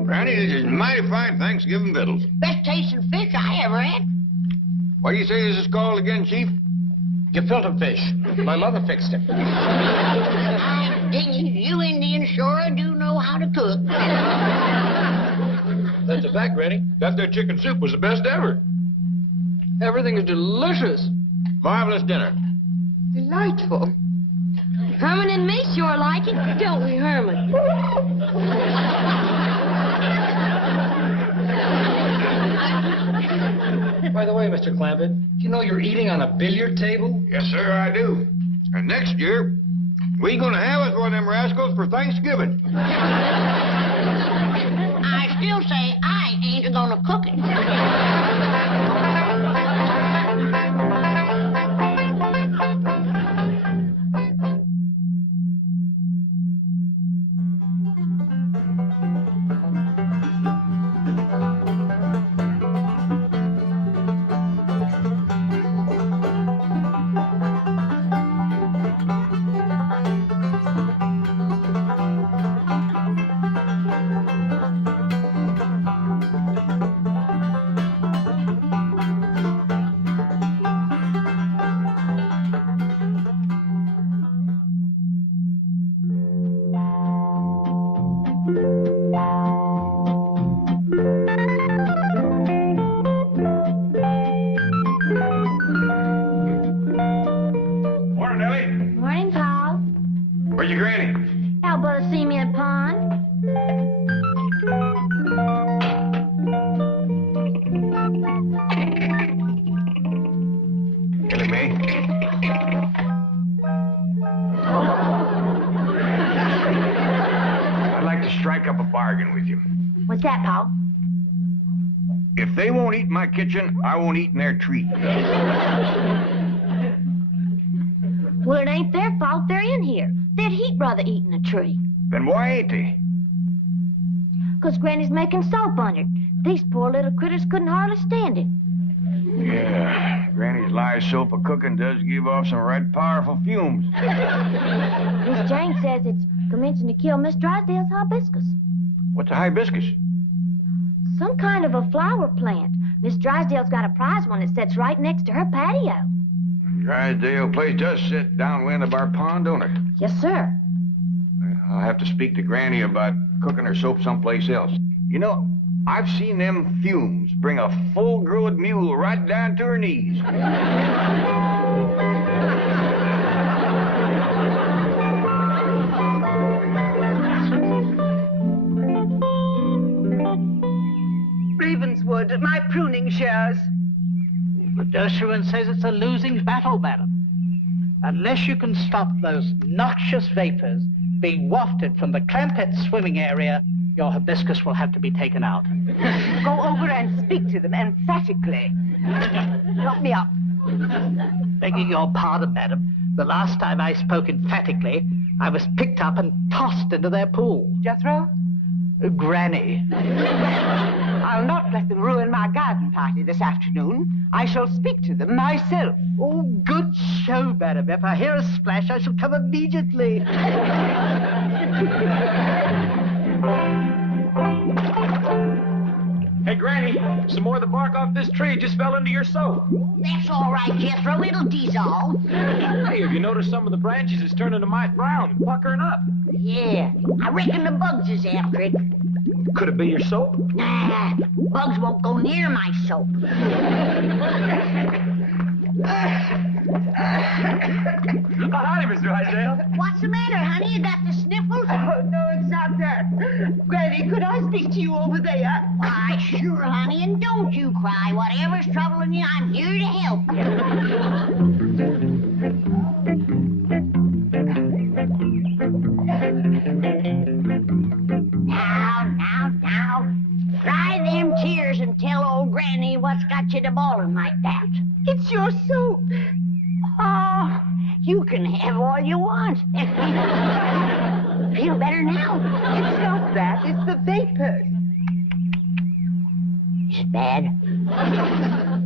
Granny, this is mighty fine Thanksgiving victuals. Best tasting fish I ever had. What do you say this is called again, Chief? Gefilte fish. My mother fixed it. You Indians sure do know how to cook. That's a fact, Granny. That there chicken soup was the best ever. Everything is delicious. Marvelous dinner. Delightful. Herman and me sure like it, don't we, Herman? By the way, Mr. Clampett, you know you're eating on a billiard table? Yes, sir, I do. And next year, we gonna have us one of them rascals for Thanksgiving. I still say I ain't gonna cook it. Morning, Ellie. Morning, Paul. Where's your granny? Out by the cement pond. Ellie Mae. I'd like to strike up a bargain with you. What's that, Paul? If they won't eat in my kitchen, I won't eat in their tree. Well, it ain't their fault they're in here. They'd heap rather eating a tree. Then why ain't they? 'Cause Granny's making soap on it. These poor little critters couldn't hardly stand it. Yeah, Granny's lye soap of cooking does give off some right powerful fumes. Miss Jane says it's commencing to kill Miss Drysdale's hibiscus. What's a hibiscus? Some kind of a flower plant. Miss Drysdale's got a prize one that sits right next to her patio. Drysdale place does sit downwind of our pond, don't it? Yes, sir. I'll have to speak to Granny about cooking her soap someplace else. You know, I've seen them fumes bring a full-grown mule right down to her knees. Ravenswood, my pruning shears. The Dershowitz says it's a losing battle, madam. Unless you can stop those noxious vapors being wafted from the Clampetts swimming area, Your hibiscus will have to be taken out. Go over and speak to them emphatically. Help me up. Begging your pardon, madam. The last time I spoke emphatically, I was picked up and tossed into their pool. Jethro? Granny. I'll not let them ruin my garden party this afternoon. I shall speak to them myself. Oh, good show, madam. If I hear a splash, I shall come immediately. Hey, Granny, some more of the bark off this tree just fell into your soap. That's all right, Jethro. It'll dissolve. Hey, have you noticed some of the branches is turning to mite brown, puckering up? Yeah, I reckon the bugs is after it. Could it be your soap? Nah, bugs won't go near my soap. Howdy, Mr. Drysdale. What's the matter, honey? You got the sniffles? Oh, no, it's not that. Granny, could I speak to you over there? Why, sure, honey, and don't you cry. Whatever's troubling you, I'm here to help you. Now. Dry them tears and tell old Granny what's got you to bawling like that. It's your soap. Oh, you can have all you want. Feel better now? It's not that. It's the vapors. Is it bad?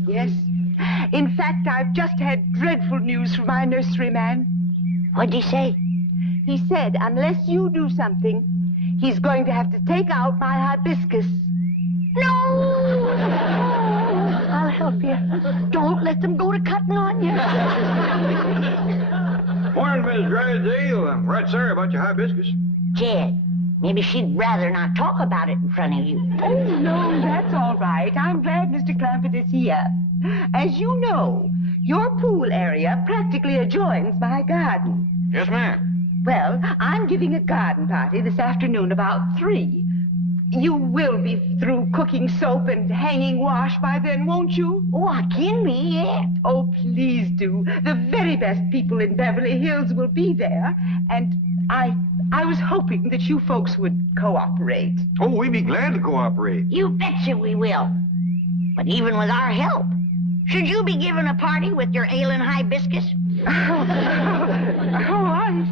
Yes. In fact, I've just had dreadful news from my nurseryman. What'd he say? He said unless you do something, he's going to have to take out my hibiscus. No! I'll help you. Don't let them go to cutting on you. Morning, Miss Drysdale. I'm right sorry about your hibiscus. Jed, maybe she'd rather not talk about it in front of you. Oh, no, that's all right. I'm glad Mr. Clampett is here. As you know, your pool area practically adjoins my garden. Yes, ma'am. Well, I'm giving a garden party this afternoon about 3. You will be through cooking soap and hanging wash by then, won't you? Oh, I can be, yeah. Oh, please do. The very best people in Beverly Hills will be there, and I was hoping that you folks would cooperate. Oh, we'd be glad to cooperate. You betcha we will. But even with our help, should you be giving a party with your ailing hibiscus?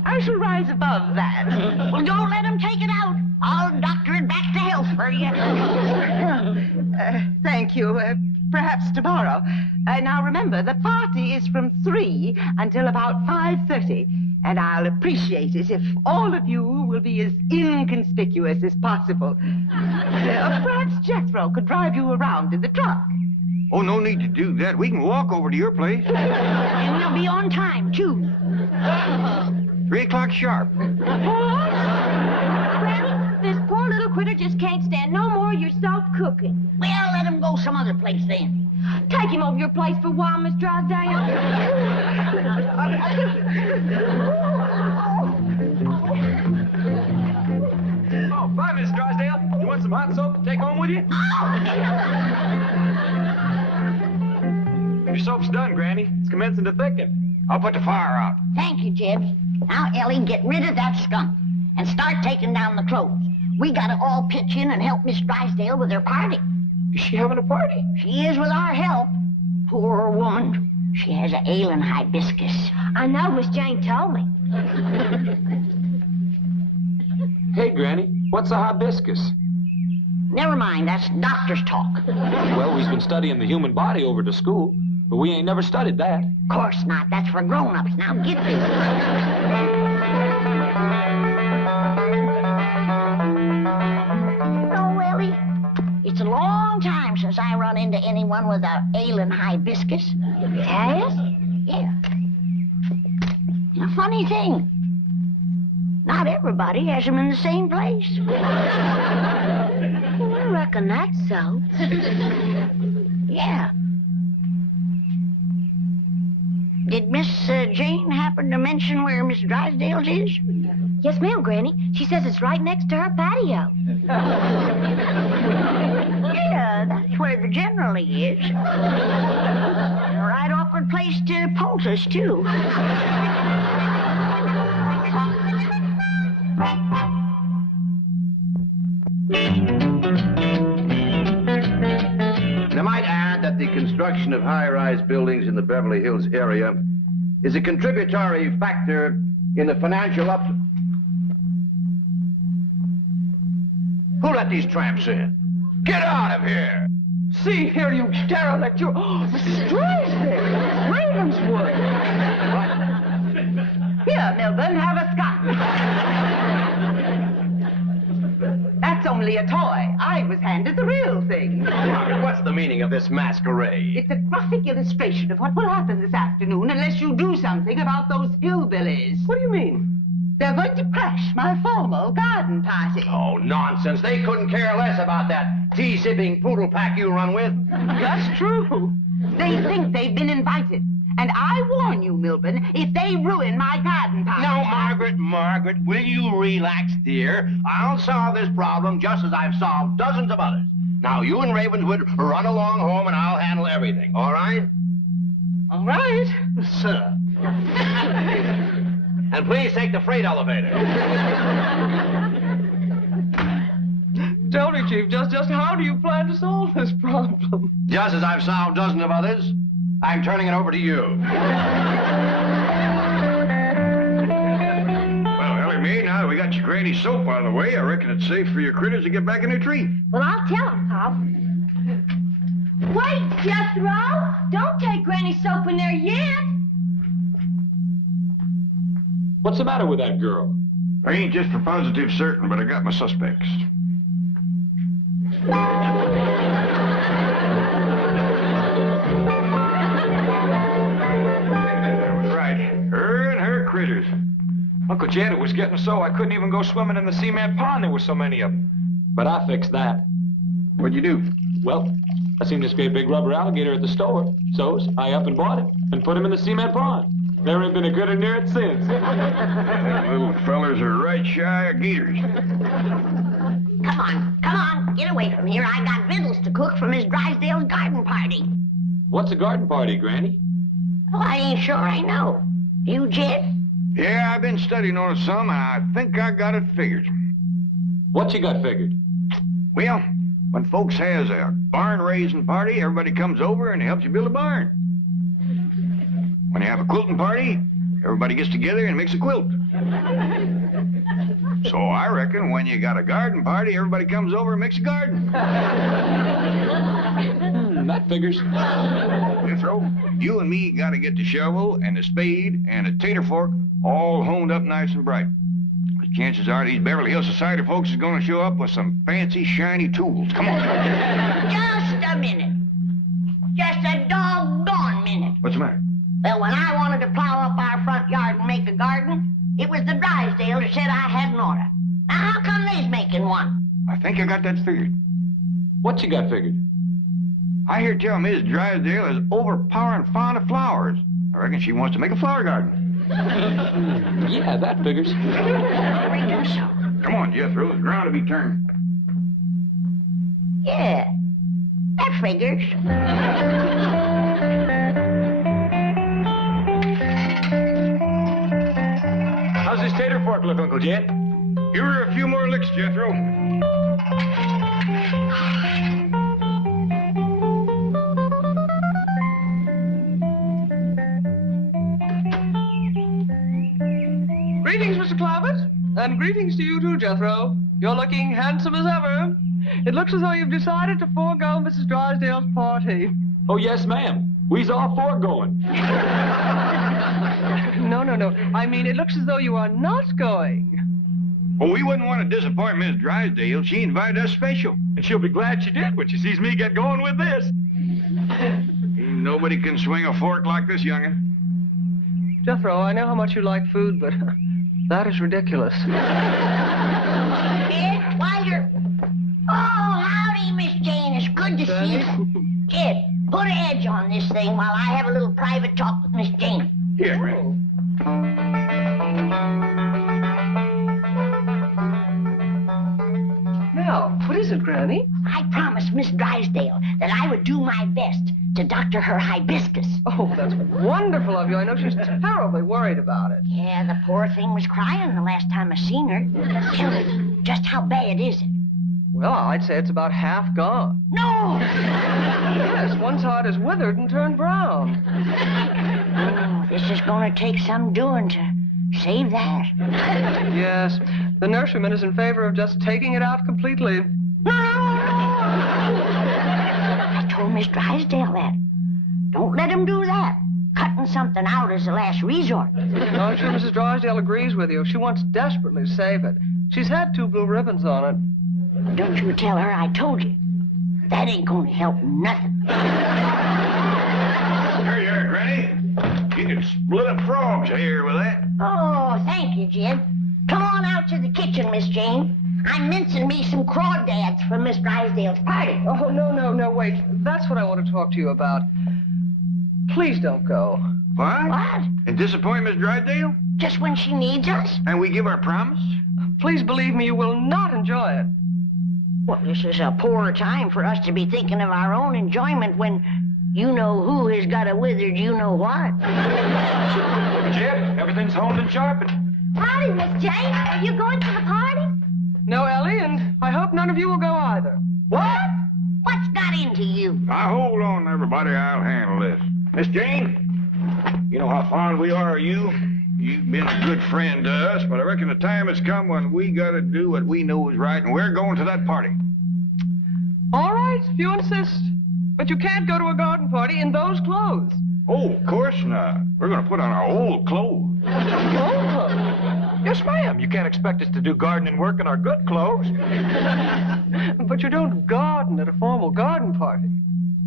I shall rise above that. Well, don't let him take it out. I'll doctor it back to health for you. Thank you. Perhaps tomorrow. Now remember, the party is from 3 until about 5:30, and I'll appreciate it if all of you will be as inconspicuous as possible. Perhaps Jethro could drive you around in the truck. Oh, no need to do that. We can walk over to your place. And we'll be on time, too. 3 o'clock sharp. Granny, this poor little critter just can't stand no more of your soft cooking. Well, let him go some other place then. Take him over your place for a while, Miss Drysdale. Oh, bye, Miss Drysdale. You want some hot soap to take home with you? Your soap's done, Granny. It's commencing to thicken. I'll put the fire out. Thank you, Jibs. Now, Ellie, get rid of that skunk and start taking down the clothes. We gotta all pitch in and help Miss Drysdale with her party. Is she having a party? She is with our help. Poor woman. She has an ailing hibiscus. I know, Miss Jane told me. Hey, Granny, what's a hibiscus? Never mind, that's doctor's talk. Well, we've been studying the human body over to school, but we ain't never studied that. Of course not. That's for grown-ups. Now get this. No, Ellie. It's a long time since I run into anyone with a ailing hibiscus. Yes? Yeah. And a funny thing, not everybody has them in the same place. Well, I reckon that's so. Yeah. Did Miss Jane happen to mention where Miss Drysdale's is? Yes, ma'am, Granny. She says it's right next to her patio. Yeah, that's where the generally is. A right awkward place to poultice, too. And I might add that the construction of high-rise buildings in the Beverly Hills area is a contributory factor in the financial Who let these tramps in? Get out of here! See here, you derelict, you... Oh, Mrs. Drysdale, Ravenswood. Here, Milburn, have a scotch. That's only a toy. I was handed the real thing. Margaret, what's the meaning of this masquerade? It's a graphic illustration of what will happen this afternoon unless you do something about those hillbillies. What do you mean? They're going to crash my formal garden party. Oh, nonsense. They couldn't care less about that tea-sipping poodle pack you run with. That's true. They think they've been invited. And I warn you, Milburn, if they ruin my garden party... Now, Margaret, will you relax, dear? I'll solve this problem just as I've solved dozens of others. Now, you and Ravenswood run along home and I'll handle everything, all right? All right. Sir. And please take the freight elevator. Tell me, Chief, just how do you plan to solve this problem? Just as I've solved dozens of others, I'm turning it over to you. Well, Elly, me, now that we got your granny soap out of the way, I reckon it's safe for your critters to get back in their tree. Well, I'll tell them, Pop. Wait, Jethro! Don't take Granny soap in there yet! What's the matter with that girl? I ain't just for positive certain, but I got my suspects. That was right. Her and her critters. Uncle Jed, it was getting so I couldn't even go swimming in the cement pond. There were so many of them. But I fixed that. What'd you do? Well, I seen this great big rubber alligator at the store. So I up and bought it and put him in the cement pond. There ain't been a gooder near it since. Them little fellers are right shy of gators. Come on, get away from here. I got victuals to cook for Miss Drysdale's garden party. What's a garden party, Granny? Oh, I ain't sure I know. You, Jed? Yeah, I've been studying on it some, and I think I got it figured. What you got figured? Well, when folks has a barn-raising party, everybody comes over and helps you build a barn. When you have a quilting party, everybody gets together and makes a quilt. So I reckon when you got a garden party, everybody comes over and makes a garden. That figures. Jethro, you and me got to get the shovel and the spade and the tater fork all honed up nice and bright. Because chances are these Beverly Hills Society folks is going to show up with some fancy, shiny tools. Come on. Just a minute. Just a doggone minute. What's the matter? Well, when I wanted to plow up our front yard and make a garden, it was the Drysdales that said I had an order. Now, how come they's making one? I think I got that figured. What you got figured? I hear tell Miss Drysdale is overpowering fond of flowers. I reckon she wants to make a flower garden. Yeah, that figures. I reckon so. Come on, Jethro, the ground will be turned. Yeah, that figures. How's this tater fork look, Uncle Jed? Give her a few more licks, Jethro. Greetings, Mr. Clampett. And greetings to you too, Jethro. You're looking handsome as ever. It looks as though you've decided to forego Mrs. Drysdale's party. Oh, yes, ma'am. We's all for going. No. I mean, it looks as though you are not going. Well, we wouldn't want to disappoint Miss Drysdale. She invited us special. And she'll be glad she did when she sees me get going with this. Nobody can swing a fork like this young'un. Jethro, I know how much you like food, but that is ridiculous. Jed, Wilder. Oh, howdy, Miss Jane. It's good to see you. Jed, put an edge on this thing while I have a little private talk with Miss Jane. Here, Granny. Now, what is it, Granny? I promised Miss Drysdale that I would do my best to doctor her hibiscus. Oh, that's wonderful of you. I know she's terribly worried about it. Yeah, the poor thing was crying the last time I seen her. Tell me, just how bad is it? Well, I'd say it's about half gone. No! Yes, one side is withered and turned brown. Oh, this is going to take some doing to save that. Yes, the nurseryman is in favor of just taking it out completely. No! I told Miss Drysdale that. Don't let him do that. Cutting something out is the last resort. No, I'm sure Mrs. Drysdale agrees with you. She wants desperately to save it. She's had 2 blue ribbons on it. Don't you tell her I told you. That ain't going to help nothing. There you are, Granny. You can split up frogs here with that. Oh, thank you, Jed. Come on out to the kitchen, Miss Jane. I'm mincing me some crawdads for Miss Drysdale's party. Oh, no, wait. That's what I want to talk to you about. Please don't go. What? What? And disappoint Miss Drysdale? Just when she needs us? And we give our promise? Please believe me, you will not enjoy it. Well, this is a poor time for us to be thinking of our own enjoyment when you know who has got a withered you-know-what. Jed, everything's honed and sharpened. Howdy, Miss Jane. Are you going to the party? No, Ellie, and I hope none of you will go either. What? What's got into you? Now, hold on, everybody. I'll handle this. Miss Jane, you know how fond we are of you. You've been a good friend to us, but I reckon the time has come when we gotta do what we know is right, and we're going to that party. All right, if you insist. But you can't go to a garden party in those clothes. Oh, of course not. We're gonna put on our old clothes. Old clothes? Yes, ma'am. You can't expect us to do gardening work in our good clothes. But you don't garden at a formal garden party.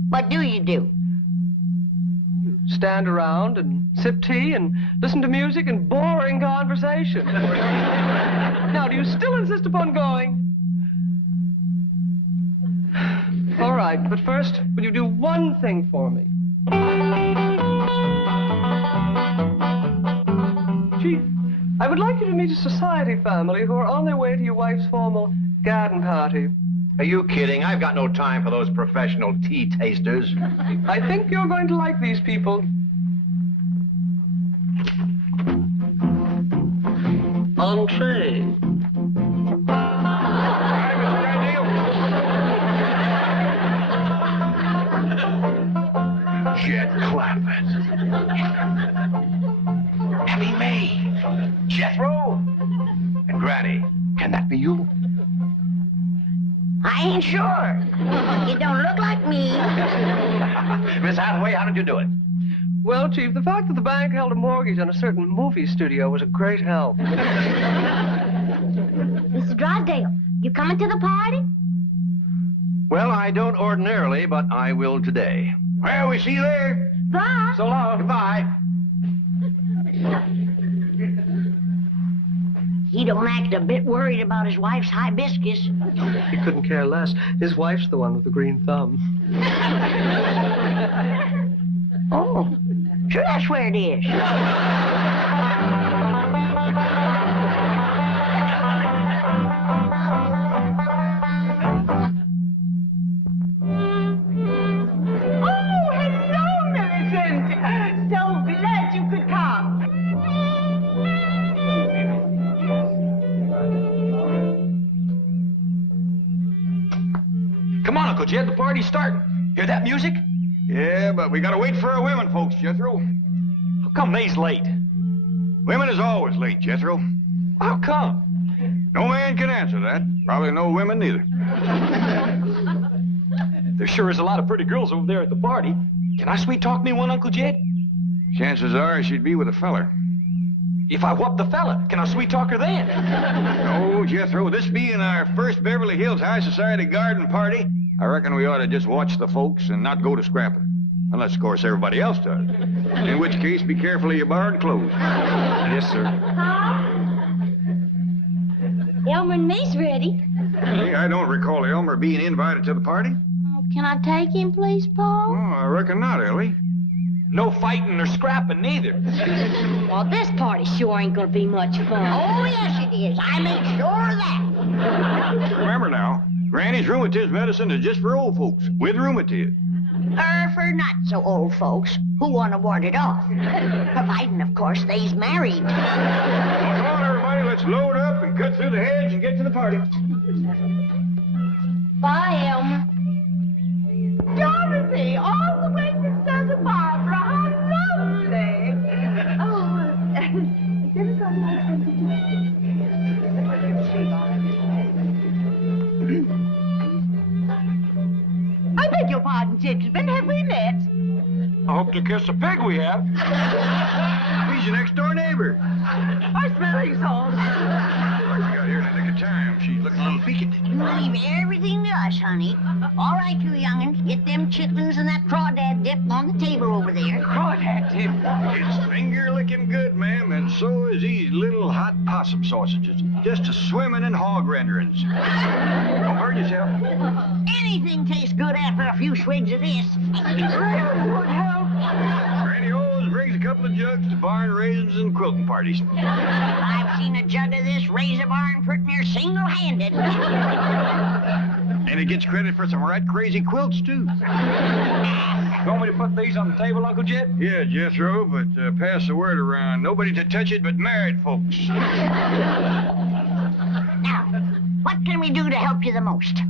What do you do? Stand around and sip tea and listen to music and boring conversation. Now, do you still insist upon going? All right, but first, will you do one thing for me? Chief, I would like you to meet a society family who are on their way to your wife's formal garden party. Are you kidding? I've got no time for those professional tea tasters. I think you're going to like these people. Entree. Jed Clampett. Emmy May. Jethro. And Granny. Can that be you? I ain't sure. You don't look like me. Miss Hathaway, how did you do it? Well, Chief, the fact that the bank held a mortgage on a certain movie studio was a great help. Mr. Drysdale, you coming to the party? Well, I don't ordinarily, but I will today. Well, we see you there. Bye. So long. Goodbye. He don't act a bit worried about his wife's hibiscus. He couldn't care less. His wife's the one with the green thumb. Oh, sure that's where it is. Oh, hello, Millicent. So glad you could come. Come on, Uncle Jed, the party's starting. Hear that music? Yeah, but we gotta wait for our women folks, Jethro. How come they's late? Women is always late, Jethro. How come? No man can answer that. Probably no women neither. There sure is a lot of pretty girls over there at the party. Can I sweet talk me one, Uncle Jed? Chances are she'd be with a feller. If I whoop the fella, can I sweet talk her then? No, Jethro, this being our first Beverly Hills High Society garden party, I reckon we ought to just watch the folks and not go to scrapping. Unless, of course, everybody else does. In which case, be careful of your borrowed clothes. Yes, sir. Elmer and me's ready. Hey, I don't recall Elmer being invited to the party. Oh, can I take him, please, Paul? Oh, I reckon not, Ellie. No fighting or scrapping neither. Well, this party sure ain't gonna be much fun. Oh, yes, it is. I make sure of that. Remember now, Granny's rheumatism medicine is just for old folks with rheumatism. For not so old folks who want to ward it off. Providing, of course, they's married. Well, come on, everybody, let's load up and cut through the hedge and get to the party. Bye, Elmer. Dorothy, all the way from Santa Barbara. How lovely. Oh, is everybody like I beg your pardon, gentlemen. Have we met? I hope to kiss a pig we have. He's your next door neighbor. I smell exhaust. She got here in the nick of time. She's looking a little peaked. You leave everything to us, honey. All right, you young'uns, get them chitlins and that crawdad dip on the table over there. Crawdad dip? It's finger-licking good, ma'am, and so is these little hot possum sausages. Just a swimming in hog renderings. Don't hurt yourself. Anything tastes good after a few swigs of this. Really would help. Granny always brings a couple of jugs to barn raisins and quilting parties. I've seen a jug of this razor barn pretty near single-handed. And it gets credit for some right crazy quilts, too. You want me to put these on the table, Uncle Jed? Yeah, Jethro, but pass the word around. Nobody to touch it but married folks. Now, what can we do to help you the most?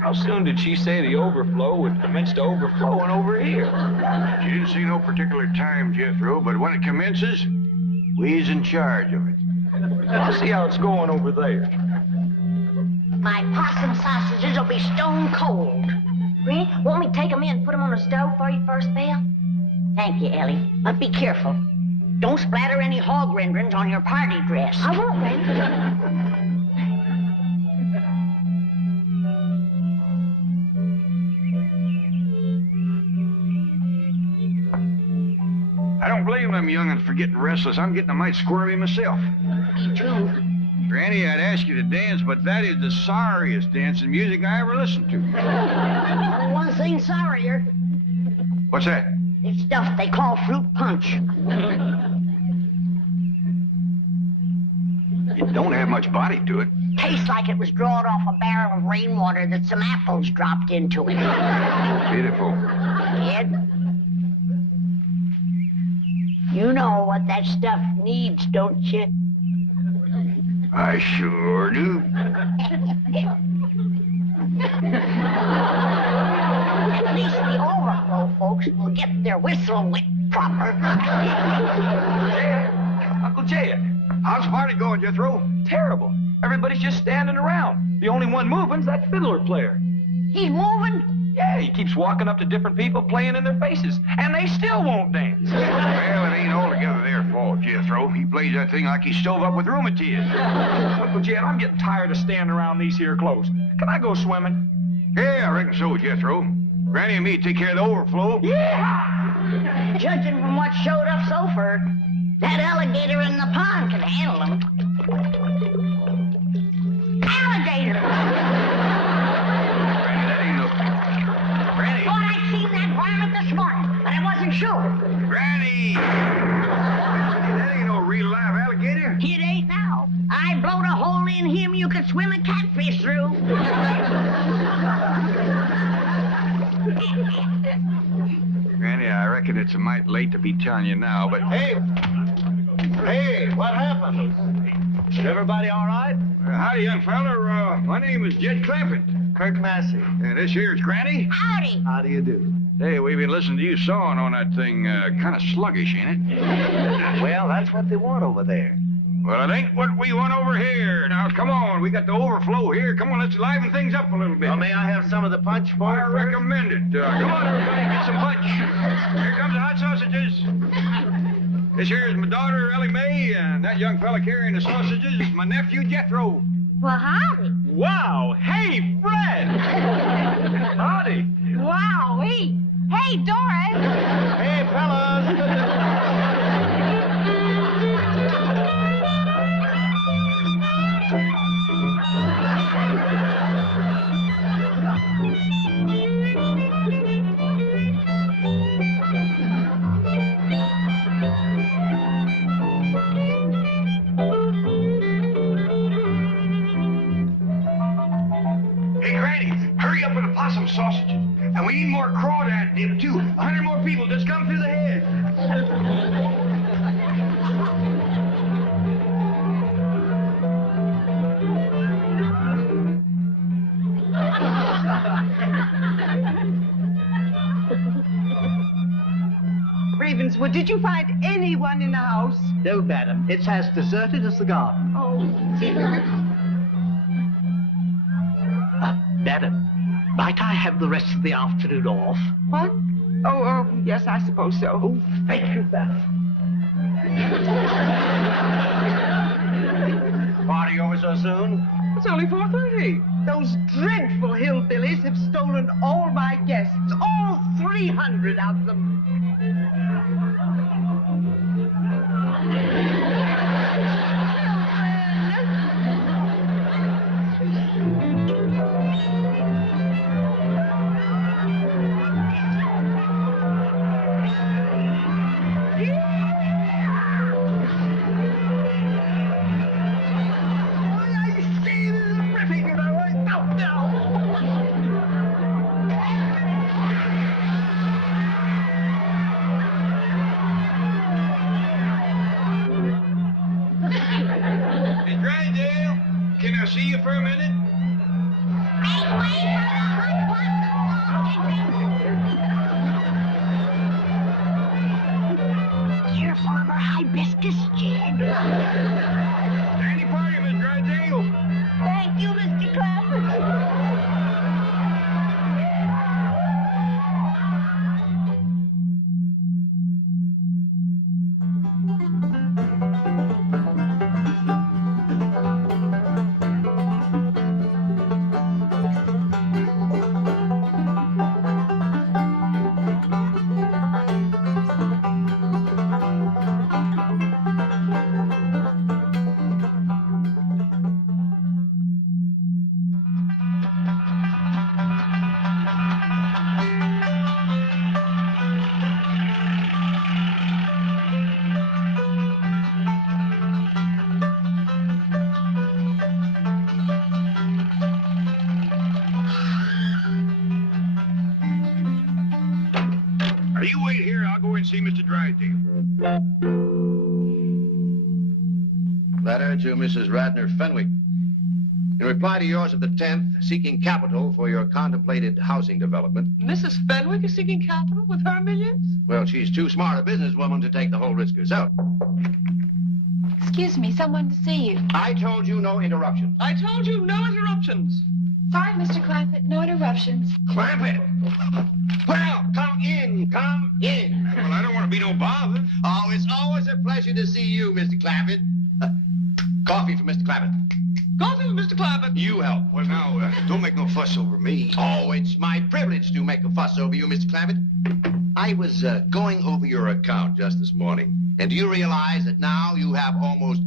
How soon did she say the overflow would commence to overflowing over here? She didn't see no particular time, Jethro, but when it commences, we's in charge of it. I'll see how it's going over there. My possum sausages will be stone cold. Granny, want me to take them in and put them on the stove for you first, Belle? Thank you, Ellie. But be careful. Don't splatter any hog renderings on your party dress. I won't, Granny. I don't blame them young'uns for getting restless. I'm getting a mite squirmy myself. Me too. Granny, I'd ask you to dance, but that is the sorriest dancing music I ever listened to. Only one thing sorrier. What's that? It's stuff they call fruit punch. It don't have much body to it. Tastes like it was drawn off a barrel of rainwater that some apples dropped into it. Beautiful. Ed, you know what that stuff needs, don't you? I sure do. At least the overflow folks will get their whistle wet proper. Uncle Jed, how's the party going, Jethro? Terrible. Everybody's just standing around. The only one moving's that fiddler player. He's moving? Yeah, he keeps walking up to different people playing in their faces, and they still won't dance. Well, it ain't altogether their fault, Jethro. He plays that thing like he's stove up with rheumatiz. Uncle Jed, I'm getting tired of standing around these here clothes. Can I go swimming? Yeah, I reckon so, Jethro. Granny and me take care of the overflow. Yeah! Judging from what showed up so far, that alligator in the pond can handle them. Alligator! Granny! Thought I'd seen that varmint this morning, but I wasn't sure. Granny! That ain't no real live alligator. It ain't now. I blowed a hole in him you could swim a catfish through. Granny, I reckon it's a mite late to be telling you now, but... Hey, what happened? Is everybody all right? Howdy, young feller. My name is Jed Clampett. Kirk Massey. And this here's Granny. Howdy. How do you do? Hey, we've been listening to you sawing on that thing. Kind of sluggish, ain't it? Well, that's what they want over there. Well, it ain't what we want over here. Now, come on. We got the overflow here. Come on, let's liven things up a little bit. Well, may I have some of the punch for I recommend it. Come on, everybody, get some punch. Here comes the hot sausages. This here is my daughter, Elly Mae, and that young fella carrying the sausages is my nephew, Jethro. Well, howdy. Wow. Hey, Fred. Howdy. Wow, hey. Hey, Doris. Hey, fellas. Hey, Granny, hurry up with the possum sausages. And we need more crawdad dip, too. 100 more people just come through the head. Ravenswood, did you find anyone in the house? No, madam. It's as deserted as the garden. Oh, Madam, might I have the rest of the afternoon off? what? Oh, yes, I suppose so. Oh, thank you, madam. Party over so soon? It's only 4:30. Those dreadful hillbillies have stolen all my guests, all 300 of them. Miss Drysdale, can I see you for a minute? Dear former hibiscus gin. Any party, Miss Drysdale? Thank you, Mr. Clampetts. You wait here, I'll go and see Mr. Drysdale. Letter to Mrs. Radner Fenwick. In reply to yours of the 10th, seeking capital for your contemplated housing development. Mrs. Fenwick is seeking capital with her millions? Well, she's too smart a businesswoman to take the whole risk herself. Excuse me, someone to see you. I told you no interruptions. I told you no interruptions. Sorry, Mr. Clampett, no interruptions. Clampett! Well, come in, come in. Well, I don't want to be no bother. Oh, it's always a pleasure to see you, Mr. Clampett. Coffee for Mr. Clampett. Coffee for Mr. Clampett. You help. Well, now, don't make no fuss over me. Oh, it's my privilege to make a fuss over you, Mr. Clampett. I was going over your account just this morning. And do you realize that now you have almost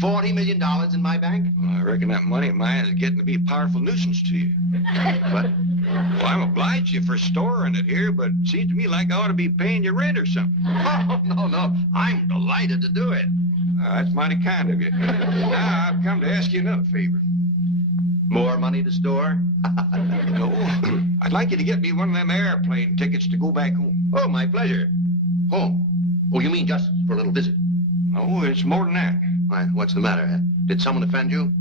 $40 million in my bank? Well, I reckon that money of mine is getting to be a powerful nuisance to you. What? Well, I'm obliged you for storing it here, but it seems to me like I ought to be paying you rent or something. Oh, no. I'm delighted to do it. That's mighty kind of you. Now, I've come to ask you another favor. More money to store? No. I'd like you to get me one of them airplane tickets to go back home. Oh, my pleasure. Home? Oh, you mean just for a little visit? No, it's more than that. Why, what's the matter? Did someone offend you?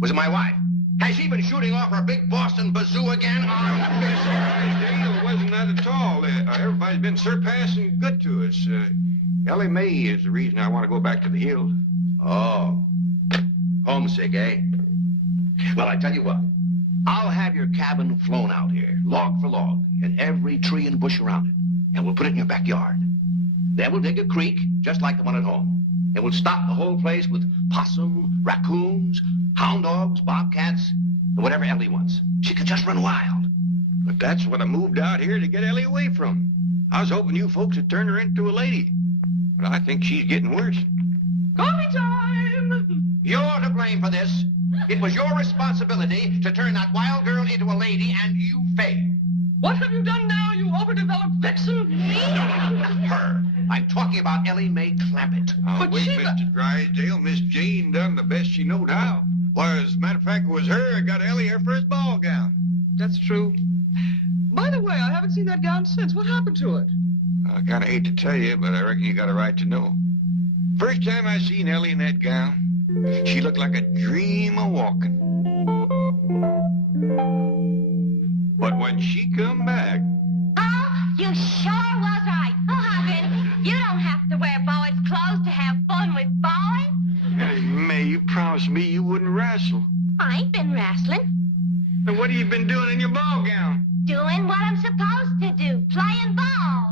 Was it my wife? Has she been shooting off her big Boston bazoo again? Miss Drysdale, it wasn't that at all. Everybody's been surpassing good to us. Elly May is the reason I want to go back to the hills. Oh. Homesick, eh? Well, I tell you what. I'll have your cabin flown out here, log for log, and every tree and bush around it. And we'll put it in your backyard. Then we'll dig a creek, just like the one at home. And we'll stock the whole place with possum, raccoons, hound dogs, bobcats, and whatever Elly wants. She could just run wild. But that's what I moved out here to get Elly away from. I was hoping you folks would turn her into a lady. But I think she's getting worse. Coffee time! You're to blame for this. It was your responsibility to turn that wild girl into a lady, and you failed. What have you done now, you overdeveloped vixen? Me? No, not her. I'm talking about Elly May Clampett. Now, But wait, she- Mr. Drysdale. Miss Jane done the best she knowed how. Well, as a matter of fact, it was her that got Elly her first ball gown. That's true. By the way, I haven't seen that gown since. What happened to it? I kind of hate to tell you, but I reckon you got a right to know. First time I seen Elly in that gown, she looked like a dream of walking. But when she come back... Oh, you sure was right. Oh, Harvey, you don't have to wear boys' clothes to have fun with boys. Hey, May, you promised me you wouldn't wrestle. I ain't been wrestling. And what have you been doing in your ball gown? Doing what I'm supposed to do, playing ball.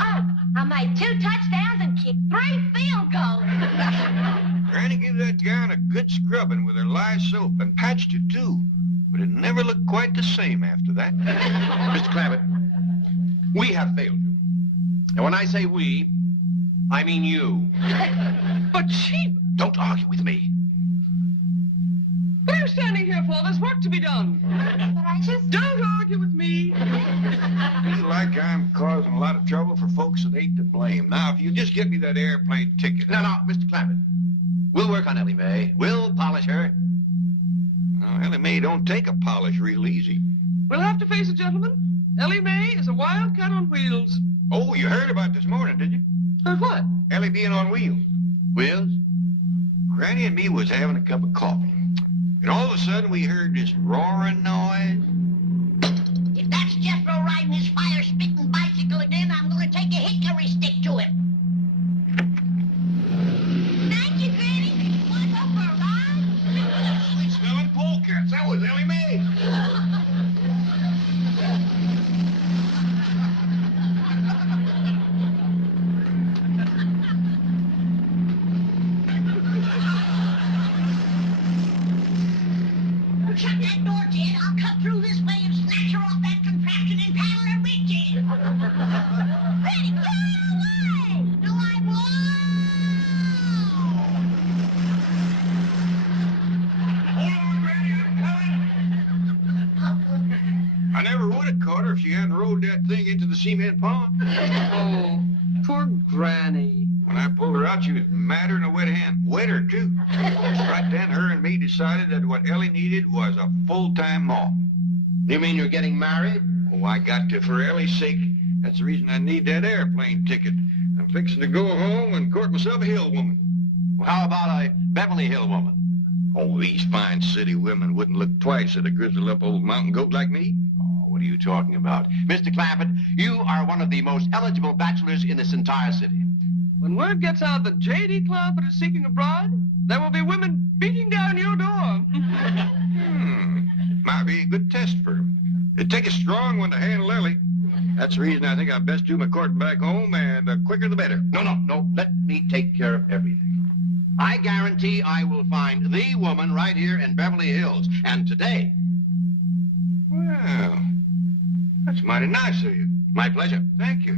Oh, I made 2 touchdowns and kicked 3 field goals. Granny gave that gown a good scrubbing with her lye soap and patched it too. But it never looked quite the same after that. Mr. Clampett, we have failed you. And when I say we, I mean you. But Chief... Don't argue with me. What are you standing here for? There's work to be done. But I just... Don't argue with me. It's like I'm causing a lot of trouble for folks that ain't to blame. Now, if you just give me that airplane ticket... No, Mr. Clampett. We'll work on Elly May. We'll polish her. No, Elly May don't take a polish real easy. We'll have to face it, gentlemen. Elly May is a wildcat on wheels. Oh, you heard about this morning, did you? Heard what? Elly being on wheels. Wheels? Granny and me was having a cup of coffee. And all of a sudden, we heard this roaring noise. If that's Jethro riding his fire-spitting bicycle again, I'm going to take a hickory stick to him. Thank you, Granny. Want to go for a ride? Sweet smelling polecats. That was Elly May. Shut that door, Jed. I'll cut through this way and snatch her off that contraption and paddle her reach in. Granny, get out of the way! Do I blow? Hold on, Granny, I'm coming. I never would have caught her if she hadn't rode that thing into the cement pond. Oh, poor Granny. When I pulled her out, she was madder than a wet hen. Wetter, too. Right then, her and me decided that what Elly needed was a full-time mom. You mean you're getting married? Oh, I got to for Elly's sake. That's the reason I need that airplane ticket. I'm fixing to go home and court myself a hill woman. Well, how about a Beverly Hill woman? Oh, these fine city women wouldn't look twice at a grizzled-up old mountain goat like me. Oh, what are you talking about? Mr. Clampett, you are one of the most eligible bachelors in this entire city. When word gets out that J.D. Clampett is seeking a bride, there will be women beating down your door. Might be a good test for him. It'd take a strong one to handle Elly. That's the reason I think I'd best do my courting back home, and the quicker the better. No. Let me take care of everything. I guarantee I will find the woman right here in Beverly Hills. And today... Well, that's mighty nice of you. My pleasure. Thank you.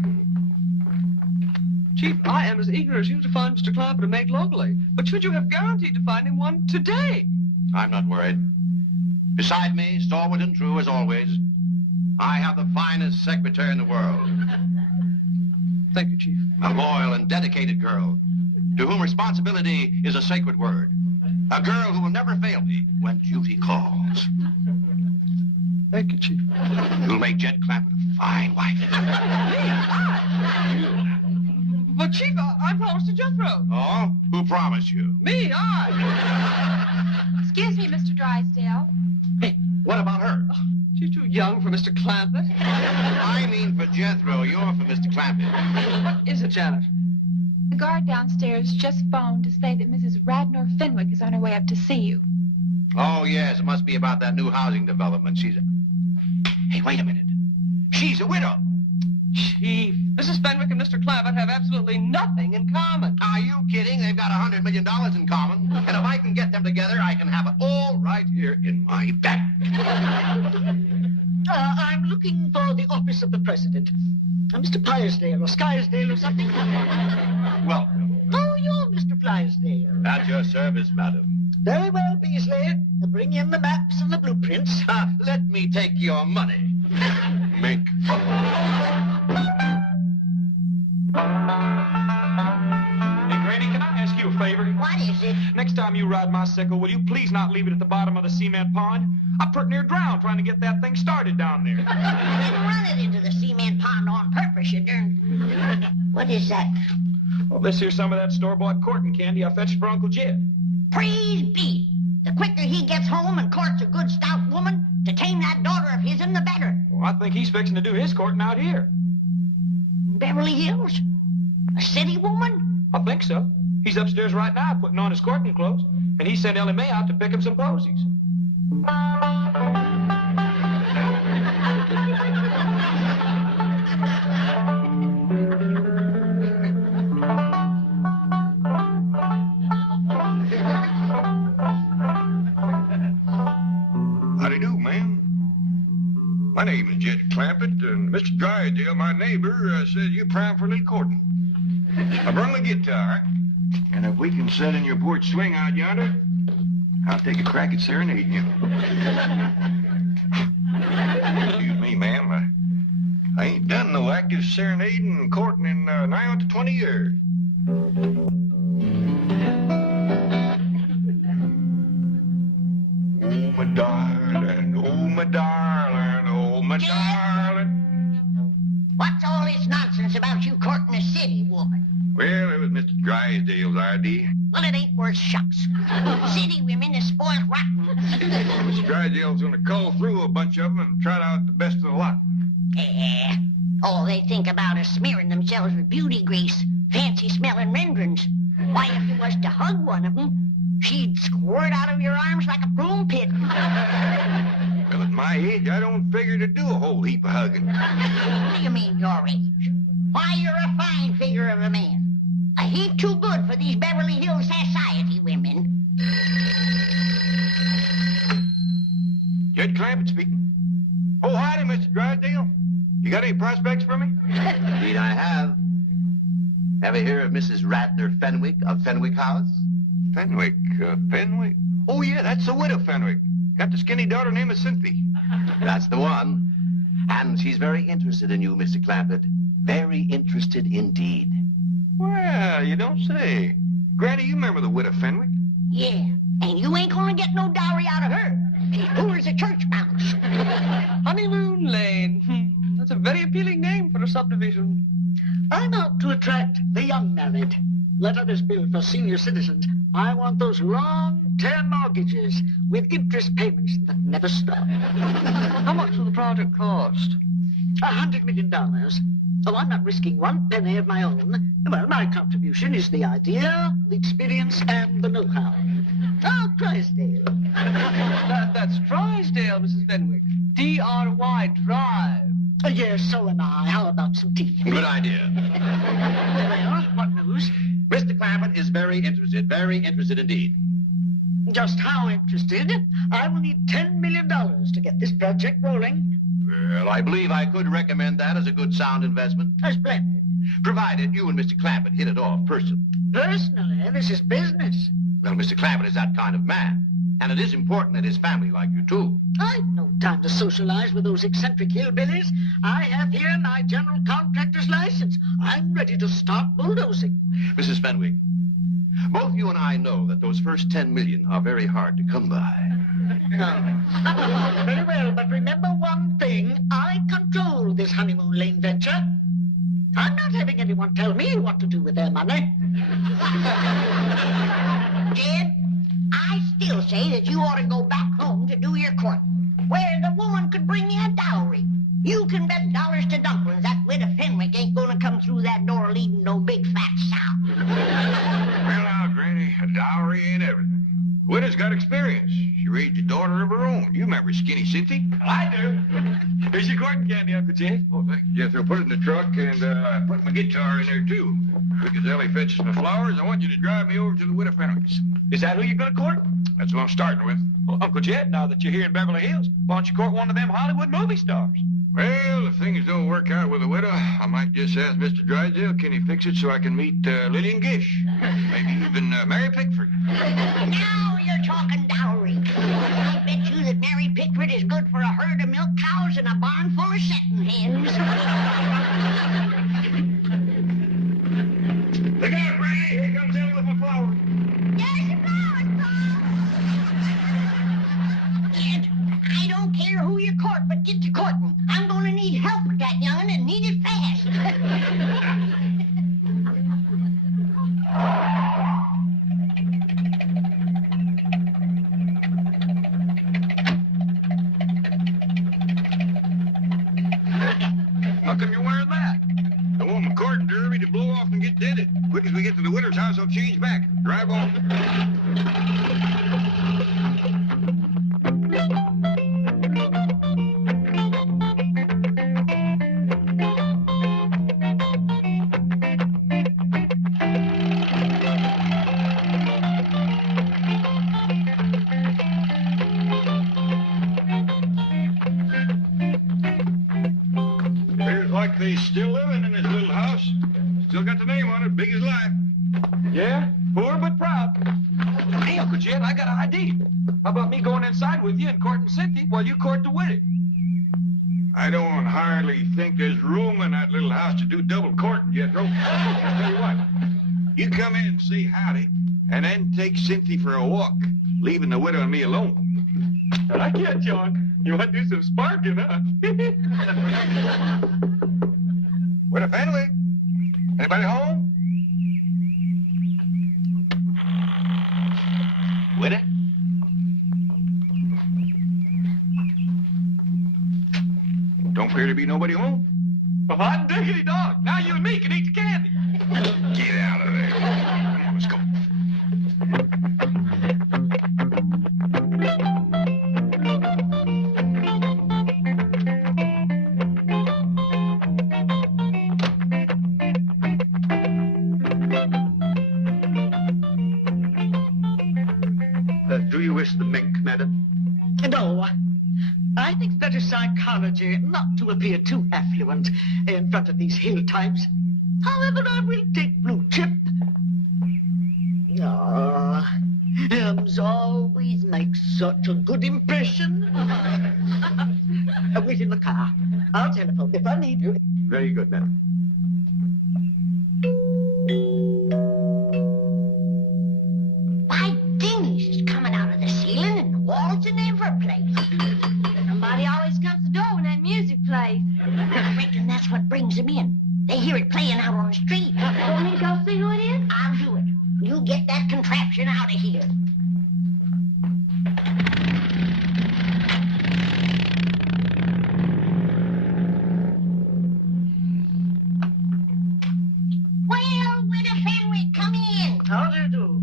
Chief, I am as eager as you to find Mr. Clampett a mate locally. But should you have guaranteed to find him one today? I'm not worried. Beside me, stalwart and true as always, I have the finest secretary in the world. Thank you, Chief. A loyal and dedicated girl, to whom responsibility is a sacred word. A girl who will never fail me when duty calls. Thank you, Chief. You'll make Jed Clampett a fine wife. But, Chief, I promised to Jethro. Oh? Who promised you? Me, I. Excuse me, Mr. Drysdale. Hey, what about her? Oh, she's too young for Mr. Clampett. I mean for Jethro. You're for Mr. Clampett. What is it, Janet? The guard downstairs just phoned to say that Mrs. Radnor Fenwick is on her way up to see you. Oh, yes, it must be about that new housing development. Hey, wait a minute. She's a widow. Chief, Mrs. Fenwick and Mr. Clampett have absolutely nothing in common. Are you kidding? They've got $100 million in common. And if I can get them together, I can have it all right here in my back. I'm looking for the office of the president. Mr. Pyersdale or Skyrsdale or something. Welcome. Oh, you're Mr. Flysdale. At your service, madam. Very well, Beasley. Bring in the maps and the blueprints. Let me take your money. Mink. Granny, can I ask you a favor? What is it? Next time you ride my sickle, will you please not leave it at the bottom of the cement pond? I pretty near drowned trying to get that thing started down there. You didn't run it into the cement pond on purpose, you darn. What is that? Well, this here's some of that store-bought courting candy I fetched for Uncle Jed. Praise be. The quicker he gets home and courts a good stout woman to tame that daughter of his'n, the better. Well, I think he's fixing to do his courting out here. Beverly Hills? A city woman? I think so. He's upstairs right now putting on his courting clothes, and he sent Ellie Mae out to pick him some posies. Howdy do, ma'am. My name is Jed Clampett, and Mr. Drysdale, my neighbor, says you're prime for a little courting. I brung the guitar, and if we can sit in your porch swing out yonder, I'll take a crack at serenading you. Excuse me, ma'am. I ain't done no active serenading and courting in nigh on to 20 years. Oh, my darling, oh, my darling, oh, my darling. What's all this nonsense about you courting a city woman? Well, it was Mr. Drysdale's idea. Well, it ain't worth shucks. City women is spoiled rotten. Mr. Drysdale's gonna cull through a bunch of them and trot out the best of the lot. Yeah. All they think about is smearing themselves with beauty grease, fancy-smelling renderings. Why, if you was to hug one of them, she'd squirt out of your arms like a broom pit. Well, at my age, I don't figure to do a whole heap of hugging. What do you mean, your age? Why, you're a fine figure of a man. A heap too good for these Beverly Hills society women. Jed Clampett speaking. Oh, howdy, Mr. Drysdale. You got any prospects for me? Indeed, I have. Ever hear of Mrs. Radnor Fenwick of Fenwick House? Fenwick, Fenwick? Oh, yeah, that's the widow Fenwick. Got the skinny daughter named Cynthia. That's the one. And she's very interested in you, Mr. Clampett. Very interested indeed. Well, you don't say. Granny, you remember the widow Fenwick? Yeah, and you ain't gonna get no dowry out of her. She's poor as a church mouse. Honeymoon Lane. That's a very appealing name for a subdivision. I'm out to attract the young married. Let others build for senior citizens. I want those long-term mortgages with interest payments that never stop. How much will the project cost? $100 million. Oh, I'm not risking one penny of my own. Well, my contribution is the idea, the experience, and the know-how. Oh, Drysdale. That's Drysdale, Mrs. Fenwick. D-R-Y, Drive. Yes, so am I. How about some tea? Good idea. Well, what news? Mr. Clampett is very interested indeed. Just how interested? I will need $10 million to get this project rolling. Well, I believe I could recommend that as a good sound investment. Splendid. Provided you and Mr. Clampett hit it off personally. Personally, this is business. Well, Mr. Clampett is that kind of man. And it is important that his family like you, too. I've no time to socialize with those eccentric hillbillies. I have here my general contractor's license. I'm ready to start bulldozing. Mrs. Fenwick, both you and I know that those first $10 million are very hard to come by. No. Very well, but remember one thing. I control this honeymoon lane venture. I'm not having anyone tell me what to do with their money. Jed, I still say that you ought to go back home to do your courting, where the woman could bring you a dowry. You can bet dollars to dumplings that widow Fenwick ain't gonna come through that door leading no big fat sow. Well, now, Granny, a dowry ain't everything. The widow's got experience. She raised a daughter of her own. You remember Skinny Cynthia? I do. Here's your courting candy, Uncle Jed. Oh, thank you, Jethro. Put it in the truck and put my guitar in there, too. Because Ellie fetches my flowers, I want you to drive me over to the widow Fenwick's. Is that who you're going to court? That's what I'm starting with. Well, Uncle Jed, now that you're here in Beverly Hills, why don't you court one of them Hollywood movie stars? Well, if things don't work out with the widow, I might just ask Mr. Drysdale, can he fix it so I can meet Lillian Gish? Maybe even Mary Pickford. Now you're talking dowry. I bet you that Mary Pickford is good for a herd of milk cows and a barn full of setting hens. flowers. There's your flowers, Paul. Kid, I don't care who you court, but get to courting. I'm going to need help with that young'un and need it fast. How come you're wearing that? I want my court and derby to blow off and get dented. Quick as we get to the winter's house, I'll change back. Drive on. Appears like they still living in this little house. Still got the name on it, big as life. Yeah? Poor but proud. Hey, Uncle Jed, I got an idea. How about me going inside with you and courting Cynthia while you court the widow? I don't hardly think there's room in that little house to do double courting, Jethro. I'll tell you what. You come in and say howdy, and then take Cynthia for a walk, leaving the widow and me alone. I like it, John. You want to do some sparking, huh? Widow Fenwick? Anybody home? Widow? Don't appear to be nobody home. A hot diggity dog. Now you and me can eat the candy. Get out of there. Come on, let's go. Do you wish the mink, madam? No, I think it's better psychology not to appear too affluent in front of these hill types. However, I will take blue chip. M's always makes such a good impression. Wait in the car. I'll telephone if I need you. Very good, madam. My dingies is coming out of the ceiling and the walls in every place. Somebody always comes to the door when that music plays. I reckon that's what brings them in. They hear it playing out on the street. Want me to go see who it is? I'll do it. You get that contraption out of here. Well, Widow Fenwick, come in. How do you do?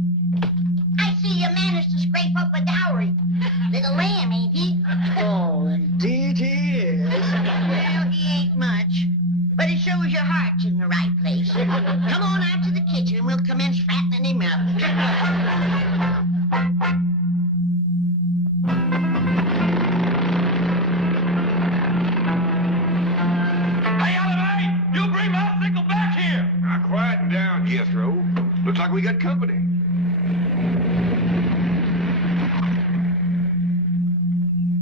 I see you managed to scrape up a dowry. Little lamb, ain't he? Oh, indeed he is. Well, he ain't much, but it shows your heart's in the right place. Come on out to the kitchen and we'll commence fattening him up. Hey, Elly, you bring my sickle back here. Now, quieten down, Jethro. Looks like we got company.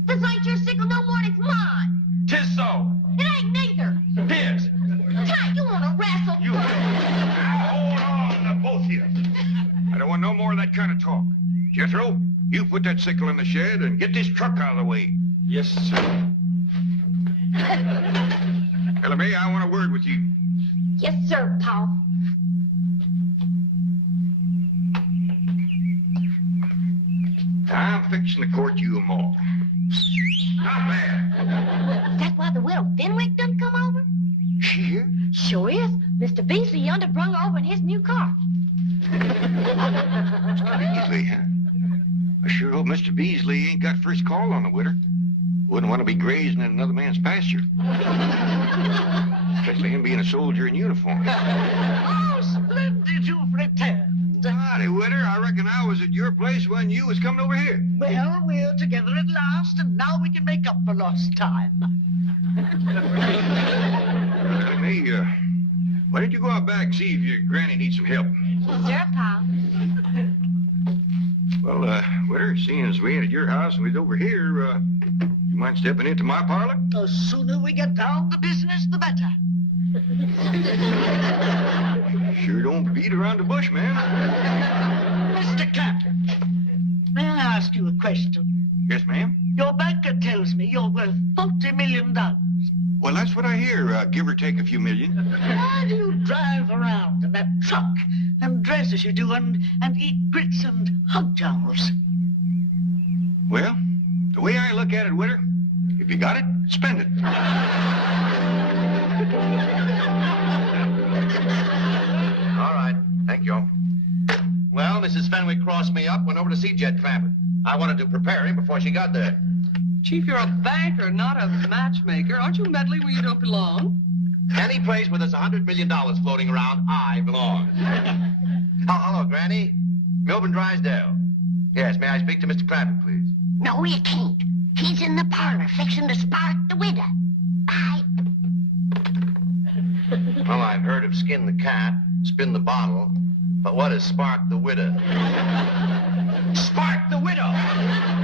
This ain't your sickle no more, it's mine. 'Tis so. It ain't neither. His. Ty, you want to wrestle? You. Now, hold on, both of you. I don't want no more of that kind of talk. Jethro, you put that sickle in the shed and get this truck out of the way. Yes, sir. Elly, I want a word with you. Yes, sir, Paul. I'm fixing to court you them all. Not bad. Is that why the widow Fenwick done come over? She here? Sure is. Mr. Beasley yonder brung her over in his new car. Beasley, huh? I sure hope Mr. Beasley ain't got first call on the widow. Wouldn't want to be grazing in another man's pasture. Especially him being a soldier in uniform. Oh, splendid you've returned. Howdy, widow. I reckon I was at your place when you was coming over here. Well, we're together at last, and now we can make up for lost time. Hey, why don't you go out back and see if your granny needs some help? Sure, Paul. Well, widow, seeing as we ain't at your house and we's over here, you mind stepping into my parlor? The sooner we get down to business, the better. Sure don't beat around the bush, man. Mr. Clampett, may I ask you a question? Yes, ma'am. Your banker tells me you're worth $40 million. Well, that's what I hear, give or take a few million. Why do you drive around in that truck and dress as you do and eat grits and hog jowls? Well, the way I look at it, Witter, if you got it, spend it. All right. Thank you. Well, Mrs. Fenwick crossed me up, went over to see Jed Clampett. I wanted to prepare him before she got there. Chief, you're a banker, not a matchmaker. Aren't you meddling where you don't belong? Any place where there's $100 million floating around, I belong. Oh, hello, Granny. Milburn Drysdale. Yes, may I speak to Mr. Clampett, please? No, you can't. He's in the parlor fixing to spark the widow. Bye. Well, I've heard of skin the cat, spin the bottle, but what is spark the widow? Spark the widow!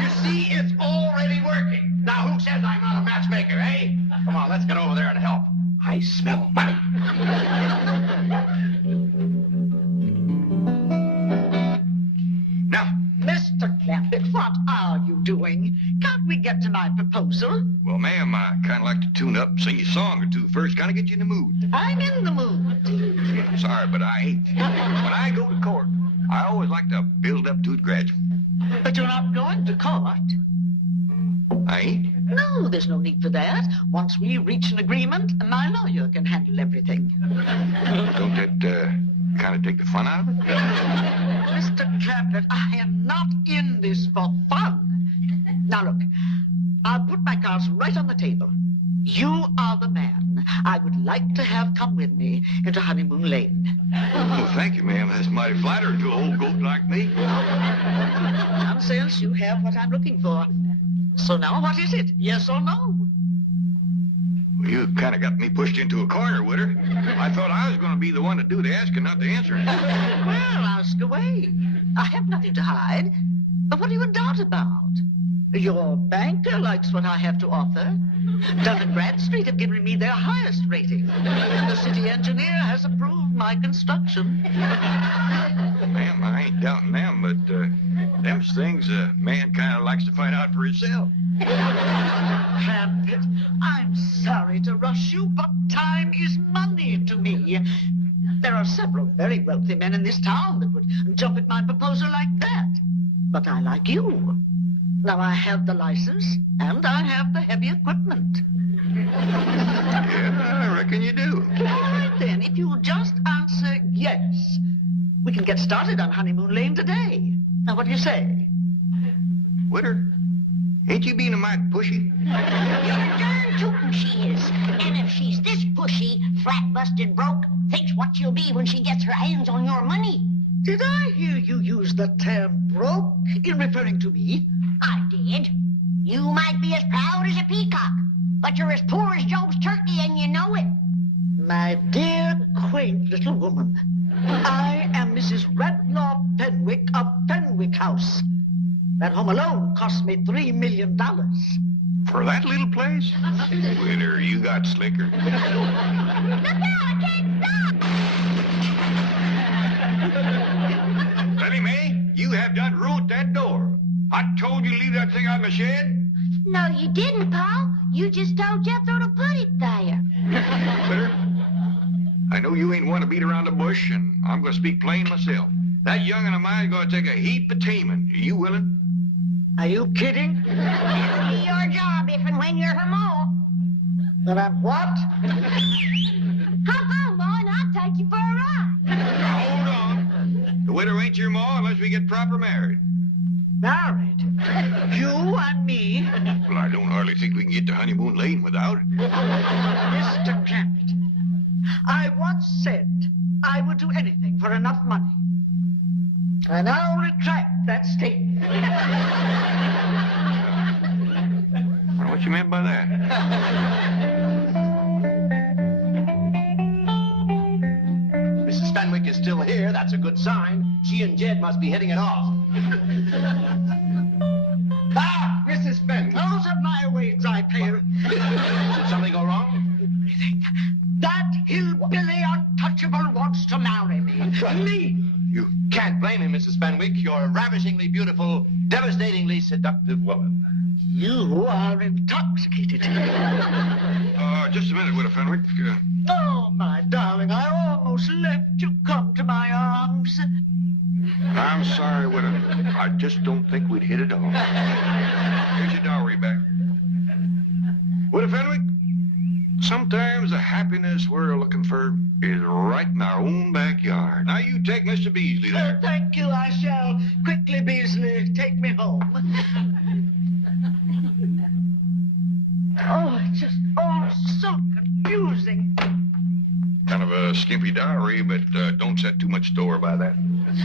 You see, it's already working. Now, who says I'm not a matchmaker, eh? Come on, let's get over there and help. I smell money. Now, Mr. Clampett, what are you doing? Can't we get to my proposal? Well, ma'am, I kind of like to tune up, sing you a song or two first, kind of get you in the mood. I'm in the mood. Sorry, but I ain't. When I go to court, I always like to build up to it gradually. But you're not going to court. I ain't? No, there's no need for that. Once we reach an agreement, my lawyer can handle everything. Don't that kind of take the fun out of it? Mr. Clampett, I am not in this for fun. Now, look, I'll put my cards right on the table. You are the man I would like to have come with me into Honeymoon Lane. Well, thank you, ma'am. That's mighty flattering to an old goat like me. Nonsense, you have what I'm looking for. So now, what is it? Yes or no? Well, you kind of got me pushed into a corner, Witter. I thought I was going to be the one to do the asking, not the answering. Well, ask away. I have nothing to hide. But what are you in doubt about? Your banker likes what I have to offer. Dun & Bradstreet have given me their highest rating. The city engineer has approved my construction. Ma'am, I ain't doubting them, but them's things a man kind of likes to find out for himself. Clampett, I'm sorry to rush you, but time is money to me. There are several very wealthy men in this town that would jump at my proposal like that. But I like you. Now I have the license, and I have the heavy equipment. Yeah, I reckon you do. All right, then, if you'll just answer yes, we can get started on Honeymoon Lane today. Now, what do you say? Witter, ain't you being a mite pushy? You're darn tootin' she is. And if she's this pushy, flat-busted broke, thinks what she'll be when she gets her hands on your money. Did I hear you use the term broke in referring to me? I did. You might be as proud as a peacock, but you're as poor as Job's turkey, and you know it. My dear, quaint little woman, I am Mrs. Radnor Fenwick of Fenwick House. That home alone cost me $3 million. For that little place? Witter, you got slicker. Look out, I can't stop! Elly Mae, you have done ruined that door. I told you to leave that thing out in the shed. No, you didn't, Pa. You just told Jethro to put it there. Witter, I know you ain't one to beat around the bush, and I'm going to speak plain myself. That young'un of mine's going to take a heap of taming. Are you willing? Are you kidding? It'll be your job if and when you're her ma. That I'm what? Hop on, Ma, and I'll take you for a ride. Now, hold on. The widow ain't your ma unless we get proper married. Married? You and me? Well, I don't hardly think we can get to Honeymoon Lane without it. Mr. Clampett, I once said I would do anything for enough money. I now retract that statement. I wonder what you meant by that. Mrs. Fenwick is still here. That's a good sign. She and Jed must be hitting it off. Ah, Mrs. Fenwick. Out of my way, dry pail. Did something go wrong? That hillbilly untouchable irreproachable wants to marry me. Me! You can't blame him, Mrs. Fenwick. You're a ravishingly beautiful, devastatingly seductive woman. You are intoxicated. Just a minute, Widow Fenwick. Oh, my darling, I almost left you come to my arms. I'm sorry, Widow. I just don't think we'd hit it off. Here's your dowry back. Widow Fenwick, sometimes the happiness we're looking for is right in our own backyard. Now, you take Mr. Beasley there. Thank you, I shall. Quickly, Beasley, take me home. Oh, it's just all so confusing. Kind of a skimpy dowry, but don't set too much store by that.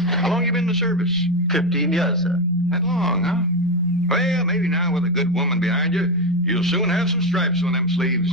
How long you been in the service? 15 years, sir. That long, huh? Well, maybe now with a good woman behind you, you'll soon have some stripes on them sleeves.